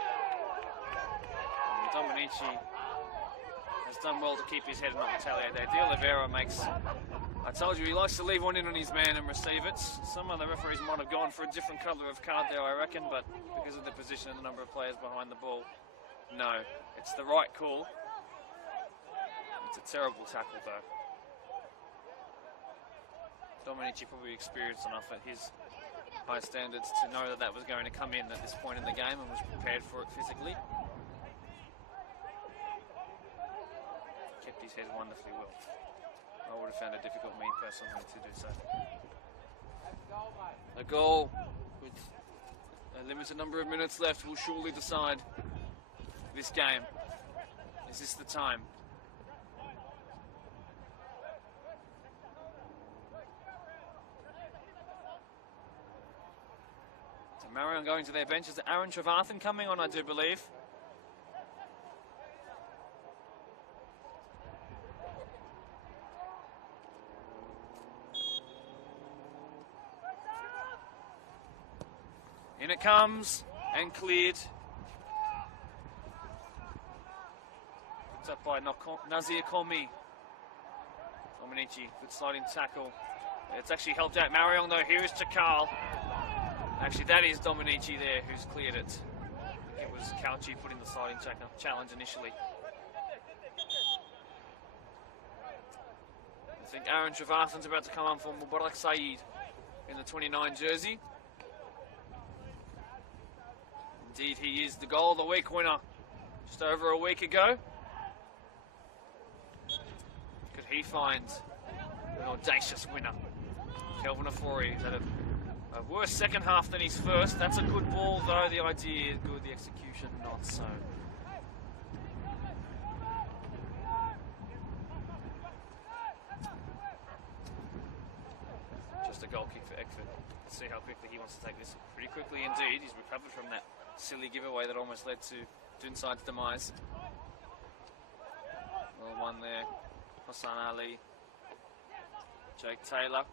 And Dominici has done well to keep his head and not retaliate there. De Oliveira makes, I told you, he likes to leave one in on his man and receive it. Some other referees might have gone for a different colour of card there, I reckon, but because of the position and the number of players behind the ball, no. It's the right call. It's a terrible tackle though. Dominici probably experienced enough at his high standards to know that that was going to come in at this point in the game and was prepared for it physically. Kept his head wonderfully well. I would have found it difficult, me personally, to do so. A goal with a limited number of minutes left will surely decide this game. Is this the time? So Marayong going to their bench. Is Aaron Trevathan coming on, I do believe. In it comes, and cleared. Picked up by Nazir Komi. Dominici, good sliding tackle. It's actually helped out Marayong though. Here is Chakal. Actually, that is Dominici there who's cleared it. I think it was Cauchy putting the sliding challenge initially. I think Aaron Trevathan's about to come on for Mubarak Saeed in the 29 jersey. Indeed, he is the goal of the week winner just over a week ago. Could he find an audacious winner? Kelvin Ofori has had a worse second half than his first. That's a good ball, though. The idea is good, the execution not so. Just a goal kick for Eckford. Let's see how quickly he wants to take this. Pretty quickly indeed. He's recovered from that silly giveaway that almost led to Doonside's demise. Well, one there. Hassan Ali. Jake Taylor.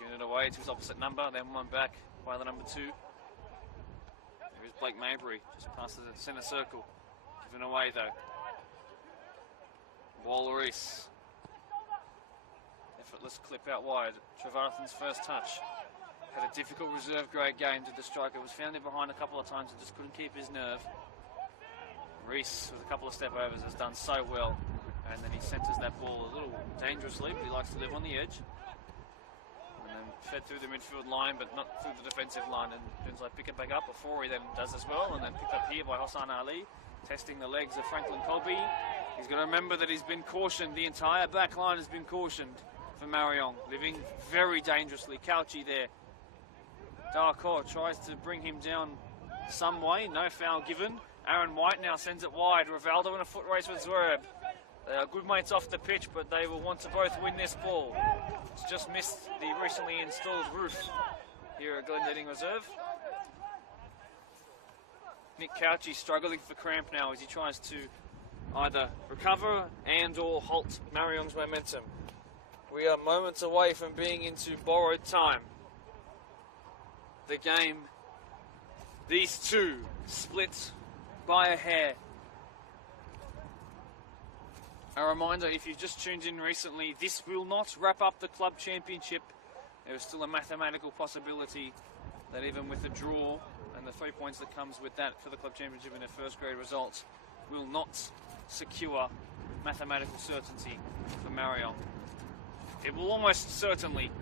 Giving it away to his opposite number. Then one back by the number 2. There is Blake Mabry. Just past the centre circle. Given away though. Waller-Reese. Effortless clip out wide. Trevarthen's first touch. Had a difficult reserve grade game to the striker. Was found in behind a couple of times and just couldn't keep his nerve. Reese with a couple of step overs has done so well. And then he centres that ball a little dangerously, but he likes to live on the edge. And then fed through the midfield line, but not through the defensive line. And Doonside pick it back up before he then does as well. And then picked up here by Hassan Ali, testing the legs of Franklin Colby. He's got to remember that he's been cautioned. The entire back line has been cautioned for Marayong. Living very dangerously. Couchy there. Darcourt tries to bring him down some way. No foul given. Aaron White now sends it wide. Rivaldo in a foot race with Zwerb. They are good mates off the pitch, but they will want to both win this ball. It's just missed the recently installed roof here at Glendenning Reserve. Nick Couchy struggling for cramp now as he tries to either recover and or halt Marayong's momentum. We are moments away from being into borrowed time. The game, these two split by a hair. A reminder, if you've just tuned in recently, this will not wrap up the club championship. There is still a mathematical possibility that even with a draw and the 3 points that comes with that for the club championship in their first grade results, will not secure mathematical certainty for Marayong. It will almost certainly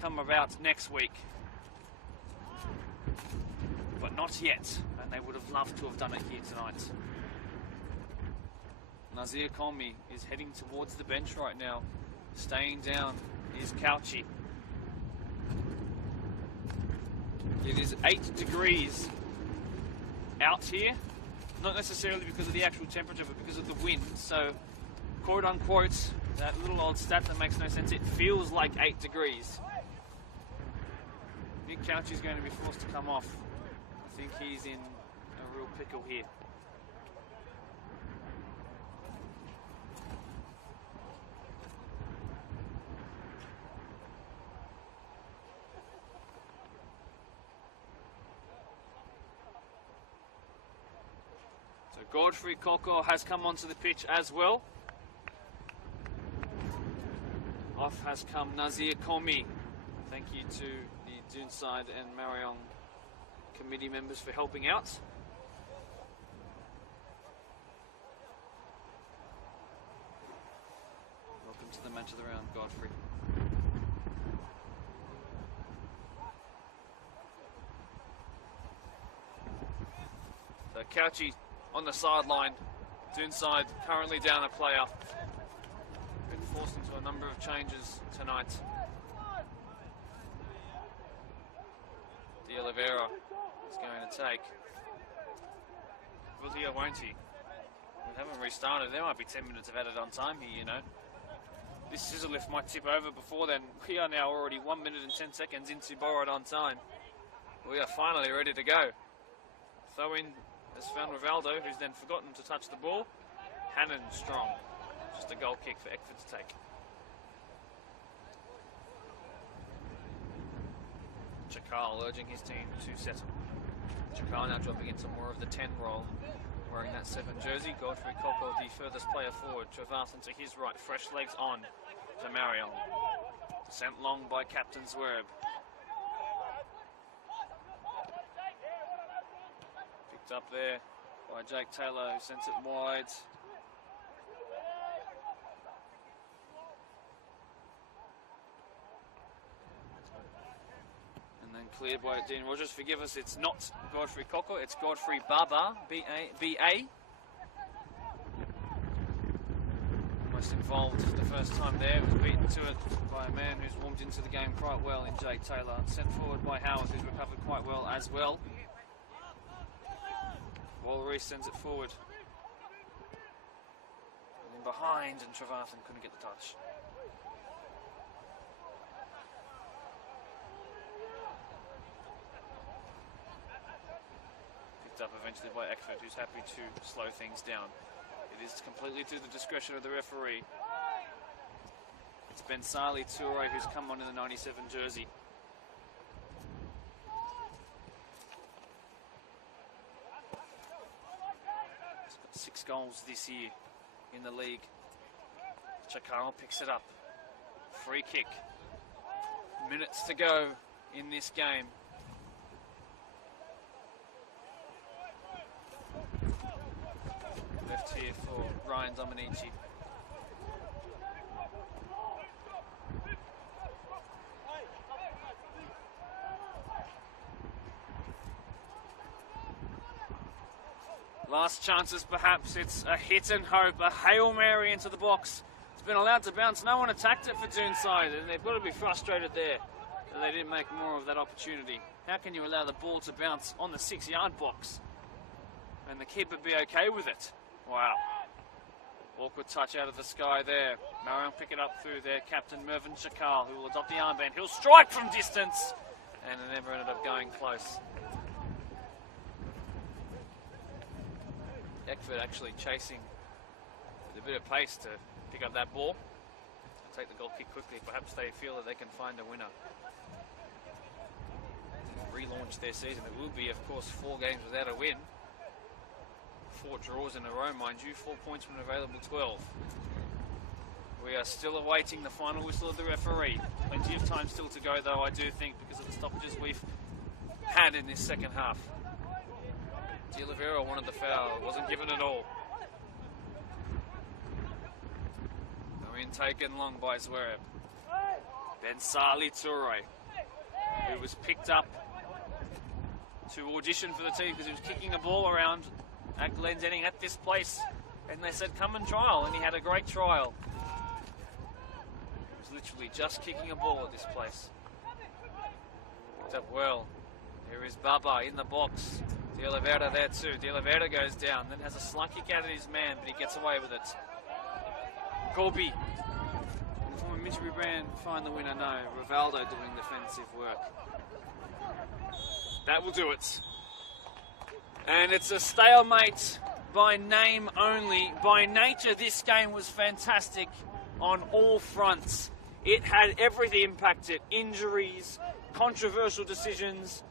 come about next week, but not yet, and they would have loved to have done it here tonight. Nazir Kolmi is heading towards the bench right now. Staying down is Couchy. It is 8 degrees out here, not necessarily because of the actual temperature, but because of the wind. So, quote unquote, that little old stat that makes no sense, it feels like 8 degrees. Nick Couchy is going to be forced to come off. I think he's in a real pickle here. Godfrey Koko has come onto the pitch as well. Off has come Nazir Komi. Thank you to the Doonside and Marayong committee members for helping out. Welcome to the match of the round, Godfrey. So Couchy on the sideline. Doonside currently down a player. Been forced into a number of changes tonight. De Oliveira is going to take. Will he or won't he? We haven't restarted. There might be 10 minutes of added on time here, you know. This scissor lift might tip over before then. We are now already 1 minute and 10 seconds into borrowed on time. We are finally ready to go. Throw in has found Rivaldo, who's then forgotten to touch the ball. Hannon strong. Just a goal kick for Eckford to take. Chakal urging his team to settle. Chakal now dropping into more of the 10 role, wearing that 7 jersey. Godfrey Koko, the furthest player forward. Trevarthen to his right, fresh legs on to Marayong. Sent long by Captain Zwerb. Up there by Jake Taylor, who sends it wide. And then cleared by Dean Rogers. Forgive us, it's not Godfrey Koko, it's Godfrey Baba, B-A. almost involved the first time there. Was beaten to it by a man who's warmed into the game quite well in Jake Taylor. Sent forward by Howard, who's recovered quite well as well. Walrus sends it forward. And in behind, and Trevathan couldn't get the touch. Picked up eventually by Eckford, who's happy to slow things down. It is completely to the discretion of the referee. It's Bensali Toure who's come on in the 97 jersey. He's got 6 goals this year in the league. Chakal picks it up. Free kick. Minutes to go in this game. Left here for Ryan Dominici. Last chances perhaps, it's a hit and hope, a Hail Mary into the box. It's been allowed to bounce, no one attacked it for Doonside, and they've got to be frustrated there that they didn't make more of that opportunity. How can you allow the ball to bounce on the 6-yard box and the keeper be okay with it? Wow. Awkward touch out of the sky there. Marayong pick it up through their captain Mervyn Chakal, who will adopt the armband. He'll strike from distance, and it never ended up going close. Eckford actually chasing with a bit of pace to pick up that ball. Take the goal kick quickly. Perhaps they feel that they can find a winner. Relaunch their season. It will be, of course, 4 games without a win. 4 draws in a row, mind you. 4 points from available 12. We are still awaiting the final whistle of the referee. Plenty of time still to go, though, I do think, because of the stoppages we've had in this second half. De Oliveira wanted the foul. It wasn't given at all. No in taken long by Zverev. Bensali Toure, who was picked up to audition for the team because he was kicking the ball around at Glendenning at this place, and they said come and trial, and he had a great trial. He was literally just kicking a ball at this place. Picked up well. There is Baba in the box. De Oliveira there too. De Oliveira goes down, then has a slight kick out of his man, but he gets away with it. Corby, from a Mitchell brand, find the winner. No, Rivaldo doing defensive work. That will do it. And it's a stalemate by name only. By nature, this game was fantastic on all fronts. It had everything impacted. Injuries, controversial decisions,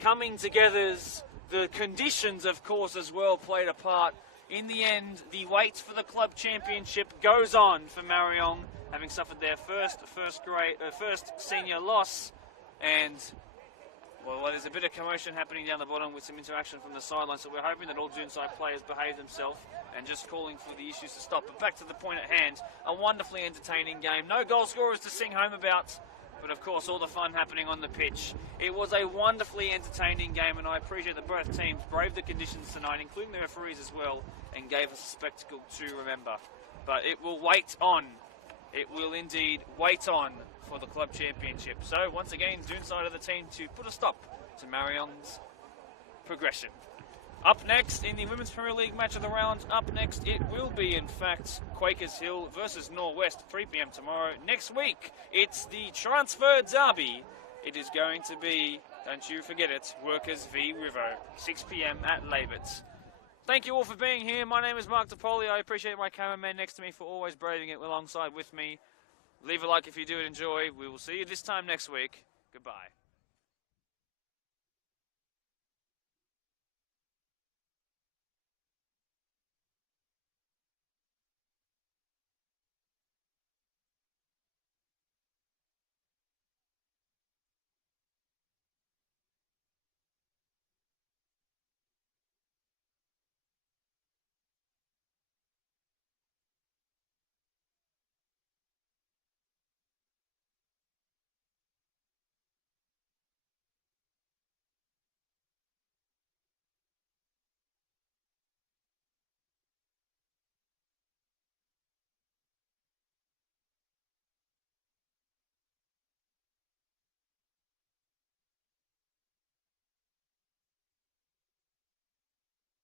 coming togethers, the conditions, of course, as well played a part. In the end, the wait for the club championship goes on for Marayong, having suffered their first senior loss. And well, there's a bit of commotion happening down the bottom with some interaction from the sideline, so we're hoping that all Doonside players behave themselves and just calling for the issues to stop. But back to the point at hand, a wonderfully entertaining game. No goal scorers to sing home about, but of course all the fun happening on the pitch. It was a wonderfully entertaining game, and I appreciate that both teams braved the conditions tonight, including the referees as well, and gave us a spectacle to remember. But it will wait on. It will indeed wait on for the club championship. So once again, Doonside are the team to put a stop to Marayong's progression. Up next in the Women's Premier League match of the round, up next it will be in fact Quakers Hill versus Norwest, 3 PM tomorrow. Next week it's the transfer derby. It is going to be, don't you forget it, Workers v Rivo, 6 PM at Labert. Thank you all for being here. My name is Mark DePoli. I appreciate my cameraman next to me for always braving it alongside with me. Leave a like if you do enjoy. We will see you this time next week. Goodbye.